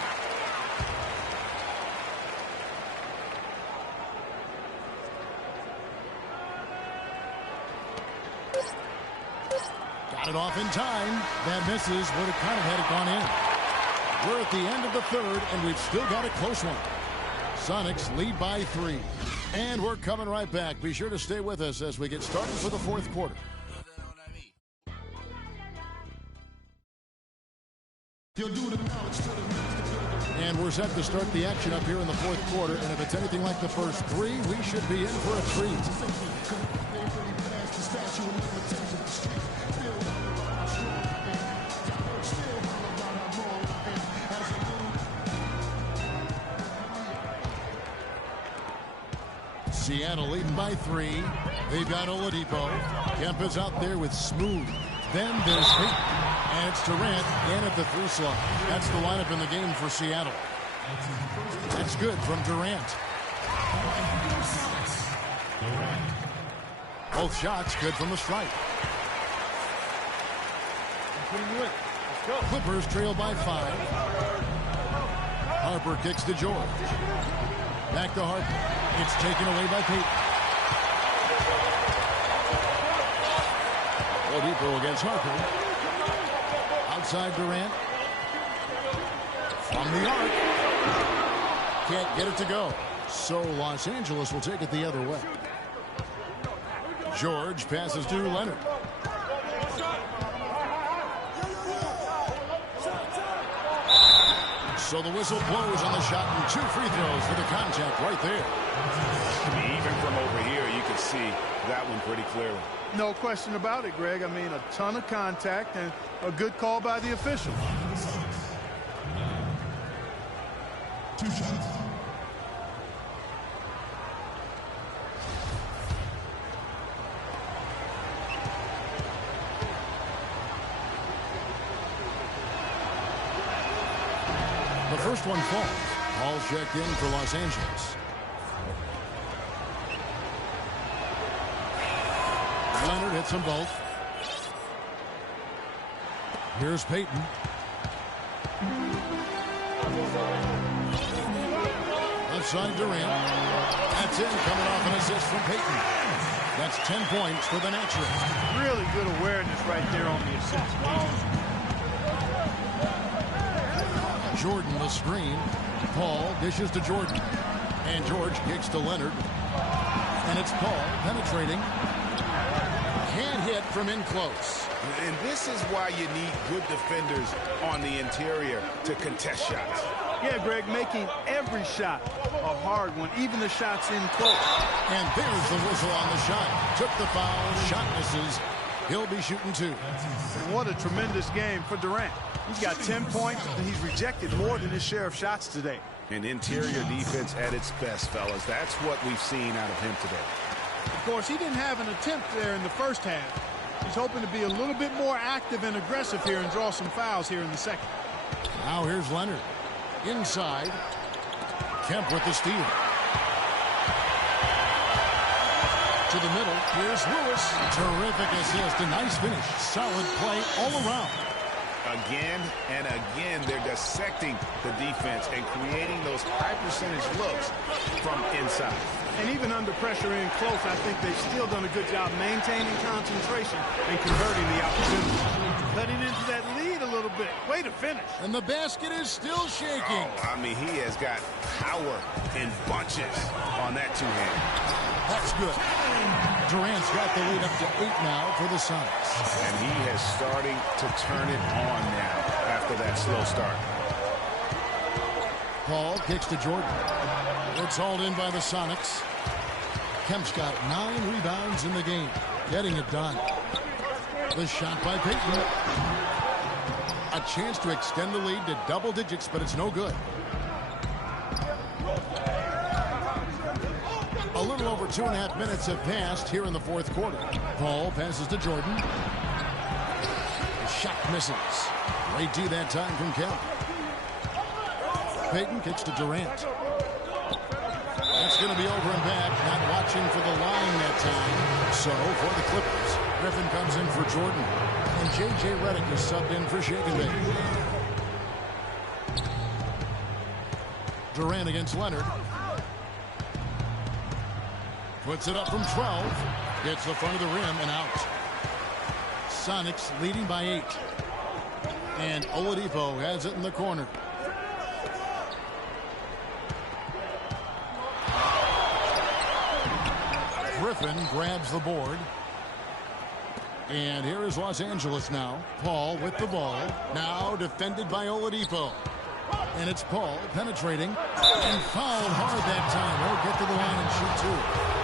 Got it off in time. That misses. Would have kind of had it gone in. We're at the end of the third, and we've still got a close one. Sonics lead by 3. And we're coming right back. Be sure to stay with us as we get started for the fourth quarter. And we're set to start the action up here in the fourth quarter. And if it's anything like the first 3, we should be in for a treat. Seattle leading by 3. They've got Oladipo. Kemp is out there with Smooth. Then there's Peyton. And it's Durant in at the 3 slot. That's the lineup in the game for Seattle. That's good from Durant. Both shots good from the stripe. Let's go. Clippers trail by 5. Harper kicks to George. Back to Harper. It's taken away by Peyton. Oladipo against Harper. Outside Durant. From the arc. Can't get it to go. So Los Angeles will take it the other way. George passes to Leonard. So the whistle blows on the shot and 2 free throws for the contact right there. Even from over here, you can see that one pretty clearly. No question about it, Greg. I mean, a ton of contact and a good call by the official. 2 shots. first one falls. Ball checked in for Los Angeles. Leonard hits them both. Here's Payton. Left side Durant. That's in, coming off an assist from Payton. That's 10 points for the Naturals. Really good awareness right there on the assist. Jordan the screen. Paul dishes to Jordan. And George kicks to Leonard. And it's Paul penetrating. Can't hit from in close. And this is why you need good defenders on the interior to contest shots. Yeah, Greg, making every shot a hard one, even the shots in close. And there's the whistle on the shot. Took the foul, shot misses. He'll be shooting 2. And what a tremendous game for Durant. He's got 10 points, and he's rejected more than his share of shots today. An interior defense at its best, fellas. That's what we've seen out of him today. Of course, he didn't have an attempt there in the first half. He's hoping to be a little bit more active and aggressive here and draw some fouls here in the second. Now here's Leonard. Inside. Kemp with the steal. To the middle. Here's Lewis. Terrific assist. A nice finish. Solid play all around. Again and again, they're dissecting the defense and creating those high percentage looks from inside. And even under pressure in close, I think they've still done a good job maintaining concentration and converting the opportunity. Cutting into that lead a little bit. Way to finish. And the basket is still shaking. Oh, I mean, he has got power in bunches on that two-hand. That's good. Durant's got the lead up to 8 now for the Sonics. And he is starting to turn it on now after that slow start. Paul kicks to Jordan. It's hauled in by the Sonics. Kemp's got 9 rebounds in the game. Getting it done. The shot by Payton. A chance to extend the lead to double digits, but it's no good. A little over 2.5 minutes have passed here in the fourth quarter. Paul passes to Jordan. The shot misses. Great D that time from Kemp. Payton kicks to Durant. That's going to be over and back. Not watching for the line that time. So for the Clippers, Griffin comes in for Jordan. And J.J. Redick is subbed in for Shake and Bake. Durant against Leonard. Puts it up from 12. Gets the front of the rim and out. Sonics leading by 8. And Oladipo has it in the corner. Griffin grabs the board. And here is Los Angeles now. Paul with the ball. Now defended by Oladipo. And it's Paul penetrating. And fouled hard that time. He'll get to the line and shoot 2.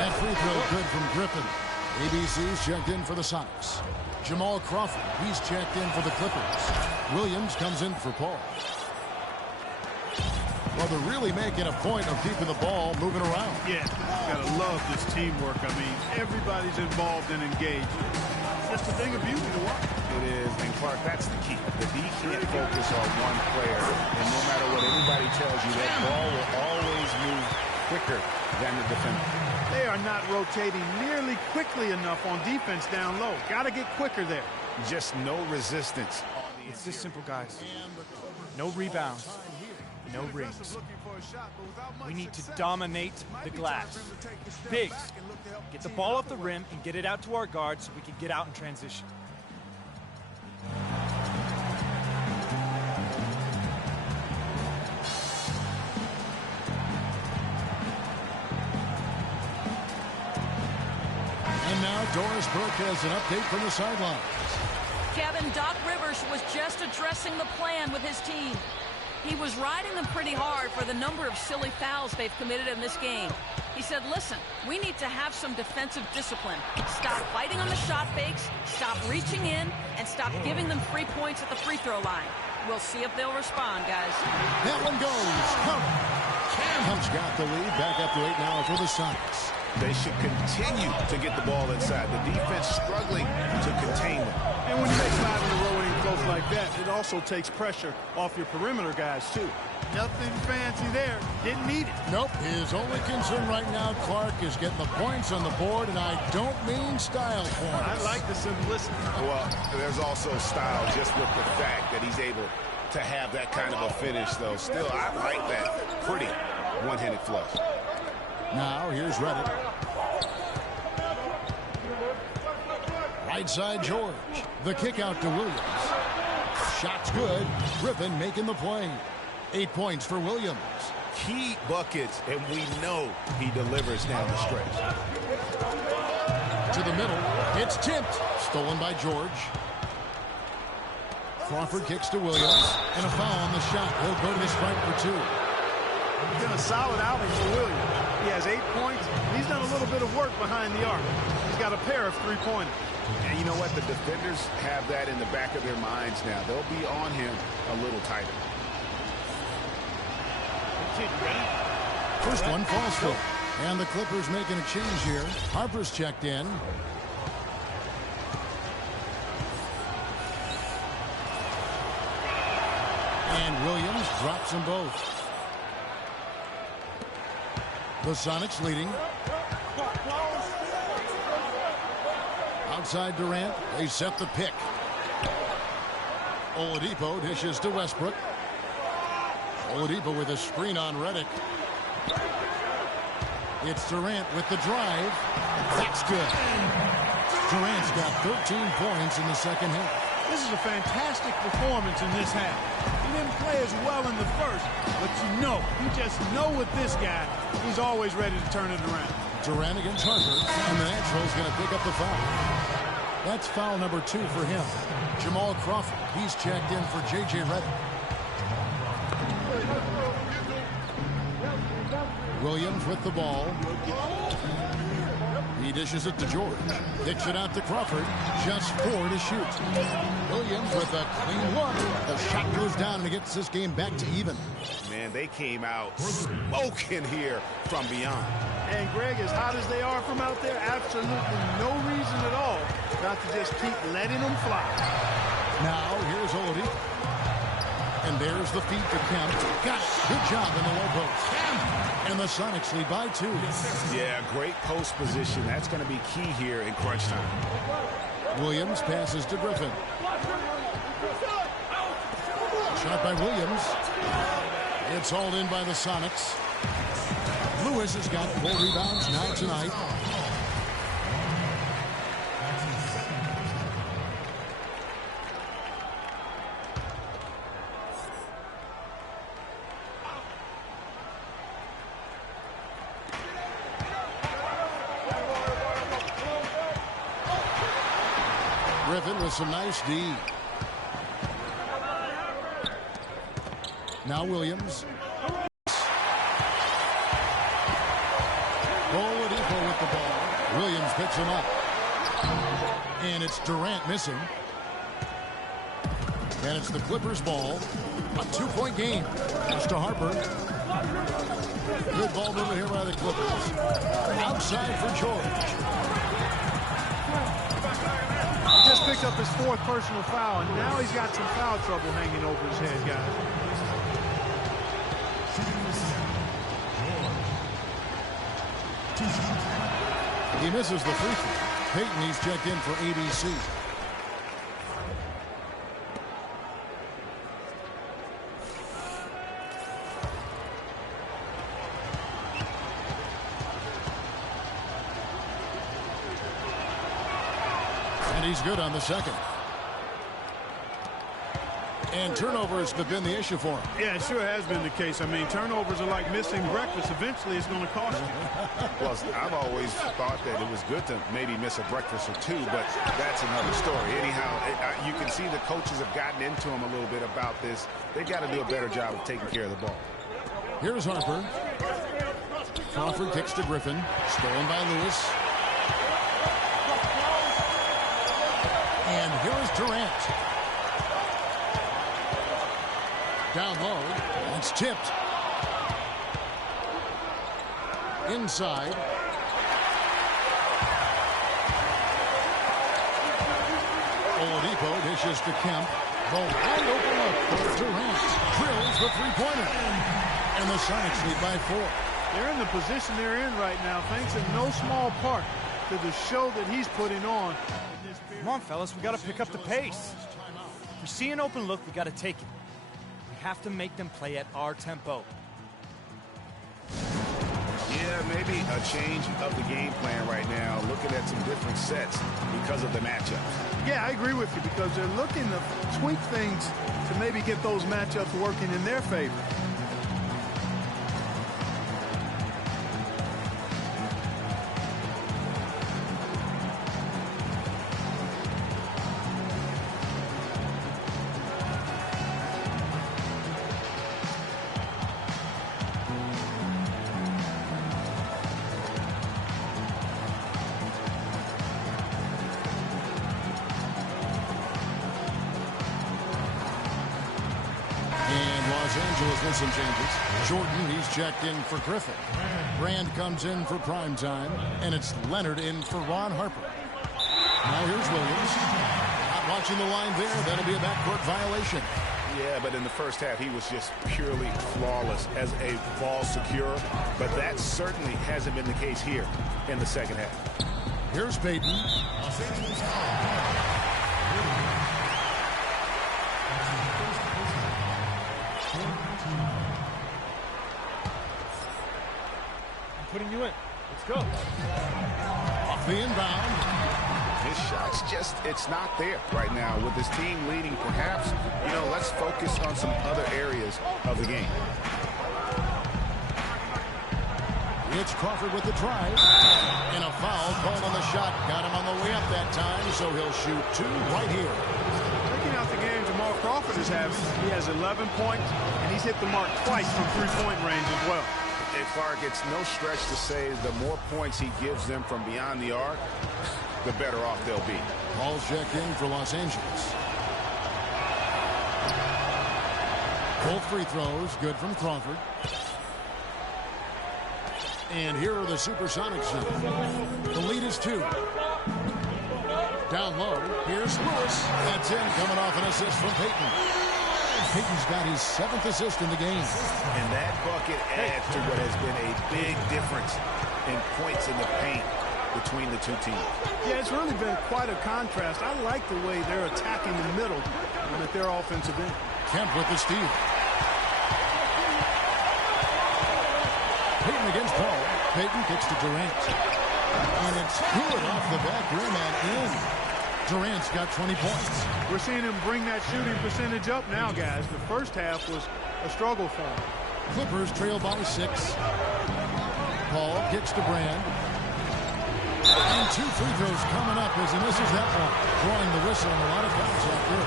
That free throw good from Griffin. ABC's checked in for the Sonics. Jamal Crawford, he's checked in for the Clippers. Williams comes in for Paul. Well, they're really making a point of keeping the ball moving around. Yeah, gotta love this teamwork. I mean, everybody's involved and engaged. It's just a thing of beauty to watch. It is, and Clark, that's the key. The D can't focus on one player, and no matter what anybody tells you, that ball will always move quicker than the defender. They are not rotating nearly quickly enough on defense down low. Got to get quicker there. Just no resistance. It's this simple, guys. No rebounds. No rings. We need to dominate the glass. Bigs, get the ball off the rim and get it out to our guards so we can get out in transition. And now Doris Burke has an update from the sidelines. Kevin, Doc Rivers was just addressing the plan with his team. He was riding them pretty hard for the number of silly fouls they've committed in this game. He said, listen, we need to have some defensive discipline. Stop fighting on the shot fakes, stop reaching in, and stop giving them free points at the free throw line. We'll see if they'll respond, guys. That one goes. Cubs got the lead. Back up to 8 now for the Sonics. They should continue to get the ball inside. The defense struggling to contain them. And when you make 5 in a row and close like that, it also takes pressure off your perimeter guys, too. Nothing fancy there. Didn't need it. Nope. His only concern right now, Clark, is getting the points on the board, and I don't mean style points. I like the simplicity. Well, there's also style just with the fact that he's able to have that kind of a finish, though. Still, I like that pretty one-handed flush. Now, here's Reddick. Right side, George. The kick out to Williams. Shot's good. Griffin making the play. 8 points for Williams. Key buckets, and we know he delivers down the stretch. To the middle. It's tipped. Stolen by George. Crawford kicks to Williams. And a foul on the shot. He'll go to the stripe for 2. It's been a solid outing for Williams. He has 8 points. He's done a little bit of work behind the arc. He's got a pair of 3-pointers. And you know what? The defenders have that in the back of their minds now. They'll be on him a little tighter. First one falls for. And the Clippers making a change here. Harper's checked in. And Williams drops them both. The Sonics leading. Outside Durant. They set the pick. Oladipo dishes to Westbrook. Oladipo with a screen on Reddick. It's Durant with the drive. That's good. Durant's got 13 points in the second half. This is a fantastic performance in this half. He didn't play as well in the first, but you just know with this guy, he's always ready to turn it around. Durant against Harper, and the Natural's going to pick up the foul. That's foul number 2 for him. Jamal Crawford, he's checked in for J.J. Redick. Williams with the ball. He dishes it to George. Kicks it out to Crawford. Just 4 to shoot. Williams with a clean look. The shot goes down and it gets this game back to even. Man, they came out smoking here from beyond. And Greg, as hot as they are from out there, absolutely no reason at all not to just keep letting them fly. Now, here's Oladipo. And there's the feed to Kemp. Got it. Good job in the low post. And the Sonics lead by 2. Yeah, great post position. That's going to be key here in crunch time. Williams passes to Griffin. Shot by Williams. It's hauled in by the Sonics. Lewis has got 4 rebounds now tonight. Griffin with some nice D. Now Williams. Oladipo with the ball. Williams picks him up. And it's Durant missing. And it's the Clippers ball. A 2-point game. Pass to Harper. Good ball movement here by the Clippers. Outside for George. He just picked up his 4th personal foul, and now he's got some foul trouble hanging over his head, guys. He misses the free throw. Payton, he's checked in for ABC. And he's good on the second. And turnovers have been the issue for him. Yeah, it sure has been the case. I mean, turnovers are like missing breakfast. Eventually, it's going to cost you. Well, I've always thought that it was good to maybe miss a breakfast or 2, but that's another story. Anyhow, you can see the coaches have gotten into him a little bit about this. They've got to do a better job of taking care of the ball. Here's Harper. Crawford kicks to Griffin. Stolen by Lewis. And here is Durant. Down low. It's tipped. Inside. Oladipo dishes to Kemp. The wide open look for Durant. Drills the three-pointer. And the Sonics lead by 4. They're in the position they're in right now, thanks in no small part to the show that he's putting on. Come on, fellas, we got to pick up the pace. If we see an open look, we got to take it. We have to make them play at our tempo. Yeah, maybe a change of the game plan right now, looking at some different sets because of the matchups. Yeah, I agree with you because they're looking to tweak things to maybe get those matchups working in their favor. With some changes. Jordan, he's checked in for Griffin. Brand comes in for prime time, and it's Leonard in for Ron Harper. Now here's Williams. Not watching the line there. That'll be a backcourt violation. Yeah, but in the first half, he was just purely flawless as a ball securer. But that certainly hasn't been the case here in the second half. Here's Payton. Putting you in. Let's go. Off the inbound. His shot's just, it's not there right now. With his team leading, perhaps, let's focus on some other areas of the game. It's Crawford with the drive. And a foul called on the shot. Got him on the way up that time, so he'll shoot 2 right here. Looking out the game Jamal Crawford is having, he has 11 points, and he's hit the mark twice from three-point range as well. And Clark, it's no stretch to say the more points he gives them from beyond the arc, the better off they'll be. Ball's checked in for Los Angeles. Both free throws, good from Crawford. And here are the Supersonics. The lead is 2. Down low, here's Lewis. That's in, coming off an assist from Payton. Payton's got his 7th assist in the game. And that bucket adds to what has been a big difference in points in the paint between the two teams. Yeah, it's really been quite a contrast. I like the way they're attacking the middle at their offensive end. Kemp with the steal. Payton against Paul. Payton kicks to Durant. And it's good off the back rim and in. Durant's got 20 points. We're seeing him bring that shooting percentage up now, guys. The first half was a struggle for him. Clippers trail by 6. Paul kicks to Brand. And 2 free throws coming up as he misses that one. Drawing the whistle and a lot of fouls out there.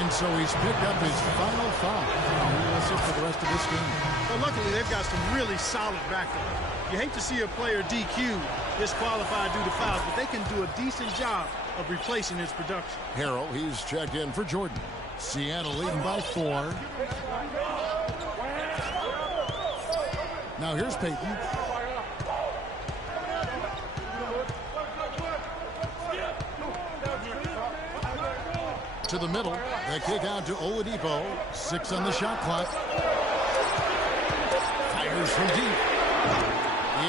And so he's picked up his final foul. He will sit for the rest of this game. Well, luckily, they've got some really solid backup. You hate to see a player DQ, disqualified due to fouls, but they can do a decent job of replacing his production. Harrell, he's checked in for Jordan. Seattle leading by 4. Now here's Payton. To the middle. They kick out to Oladipo. 6 on the shot clock. Fires from deep.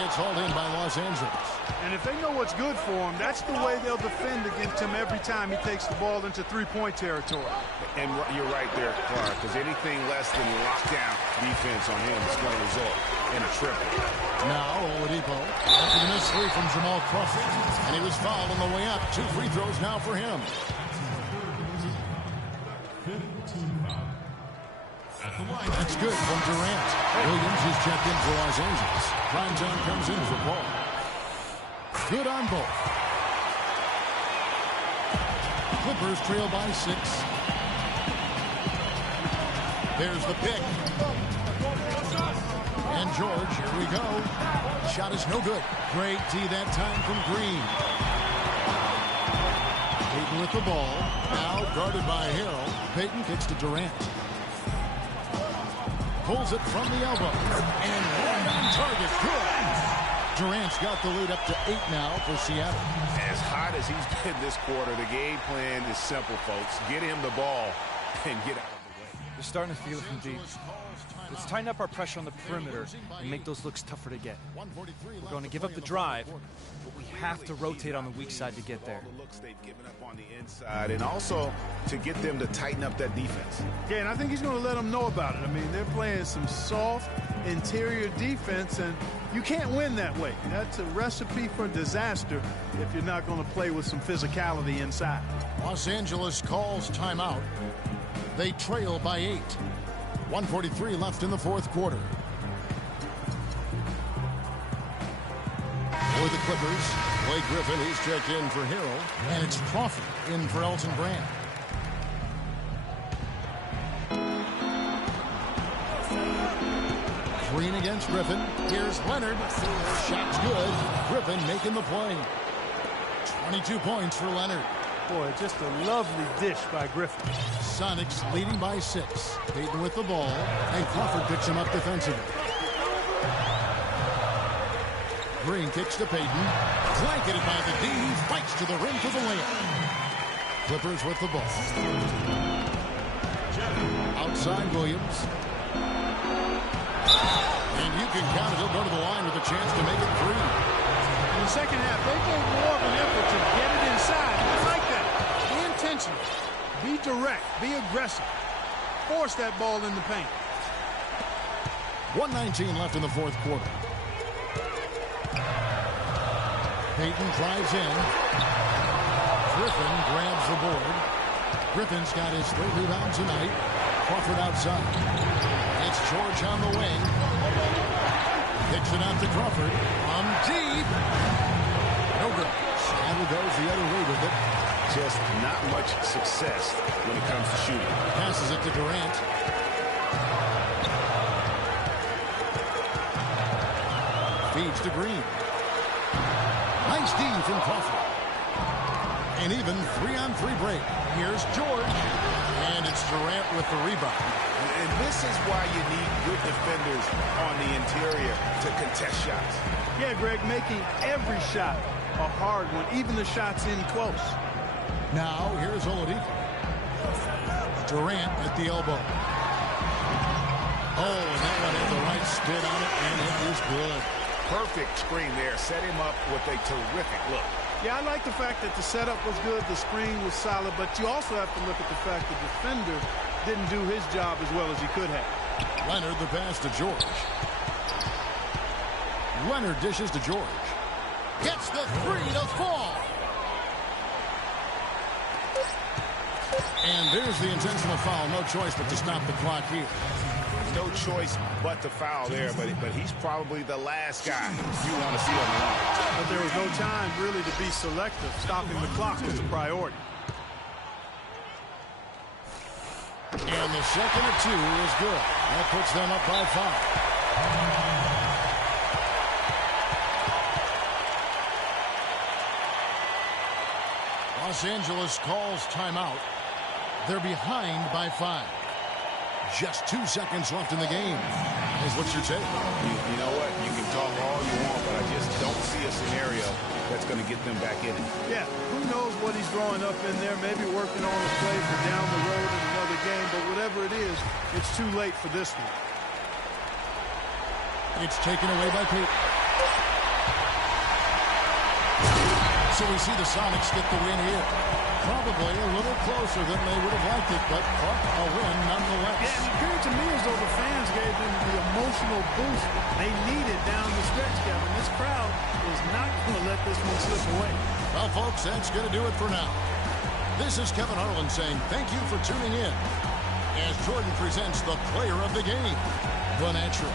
It's hauled in by Los Angeles. And if they know what's good for him, that's the way they'll defend against him every time he takes the ball into three-point territory. And you're right there, Clark, because anything less than lockdown defense on him is going to result in a triple. Now Oladipo after the missed 3 from Jamal Crawford. And he was fouled on the way up. 2 free throws now for him. That's good from Durant. Williams is checked in for Los Angeles. Primetime comes in for Paul. Good on both. Clippers trail by 6. There's the pick. And George, here we go. Shot is no good. Great D that time from Green. Payton with the ball. Now guarded by Harrell. Payton kicks to Durant. pulls it from the elbow. And right on target. Good. Durant's got the lead up to 8 now for Seattle. As hot as he's been this quarter, the game plan is simple, folks. Get him the ball and get out of the way. They're starting to feel it from deep. Let's tighten up our pressure on the perimeter and make those looks tougher to get. We're going to give up the drive, but we have to rotate on the weak side to get there. The looks they've given up on the inside, and also to get them to tighten up that defense. Yeah, and I think he's going to let them know about it. I mean, they're playing some soft interior defense, and you can't win that way. That's a recipe for disaster if you're not going to play with some physicality inside. Los Angeles calls timeout. They trail by 8. 1:43 left in the fourth quarter. For the Clippers, Blake Griffin, he's checked in for Harrell, and it's Crawford in for Elton Brand. Green against Griffin. Here's Leonard. Shot's good. Griffin making the play. 22 points for Leonard. Boy, just a lovely dish by Griffin. Sonics leading by 6. Payton with the ball, and Crawford picks him up defensively. Green kicks to Payton. Blanketed by the D. Fights to the rim for the layup. Clippers with the ball. Outside Williams. And you can count it. He'll go to the line with a chance to make it 3. In the second half, they made more of an effort to get it inside. I like that. Be intentional. Be direct. Be aggressive. Force that ball in the paint. 1:19 left in the fourth quarter. Payton drives in. Griffin grabs the board. Griffin's got his 3rd rebound tonight. Crawford outside. It's George on the wing. Kicks it out to Crawford. From deep. No good. Seattle goes the other way with it. Just not much success when it comes to shooting. Passes it to Durant. Feeds to Green. Nice D from Crawford. And even 3-on-3 break. Here's George. And it's Durant with the rebound. And this is why you need good defenders on the interior to contest shots. Yeah, Greg, making every shot a hard one, even the shots in close. Now, here's Oladipo. Durant at the elbow. Oh, and that one had the right spin on it, and it is good. Perfect screen there. Set him up with a terrific look. Yeah, I like the fact that the setup was good, the screen was solid, but you also have to look at the fact the defender didn't do his job as well as he could have. Leonard the pass to George. Leonard dishes to George. Gets the 3 to fall. And there's the intentional foul. No choice but to stop the clock here. No choice but to foul there, but he's probably the last guy you want to see on the line. But there was no time really to be selective. Stopping the clock was a priority. And the second of 2 is good. That puts them up by 5. Los Angeles calls timeout. They're behind by 5. Just 2 seconds left in the game. Is what's your take? You know what? You can talk all you want, but I just don't see a scenario that's going to get them back in it. Yeah, who knows what he's drawing up in there. Maybe working on a play for down the road in another game, but whatever it is, it's too late for this one. It's taken away by Payton. So we see the Sonics get the win here. Probably a little closer than they would have liked it, but a win nonetheless. Yeah, it appeared to me as though the fans gave them the emotional boost they needed down the stretch, Kevin. This crowd is not going to let this one slip away. Well, folks, that's going to do it for now. This is Kevin Harlan saying thank you for tuning in as Jordan presents the player of the game, the Natural.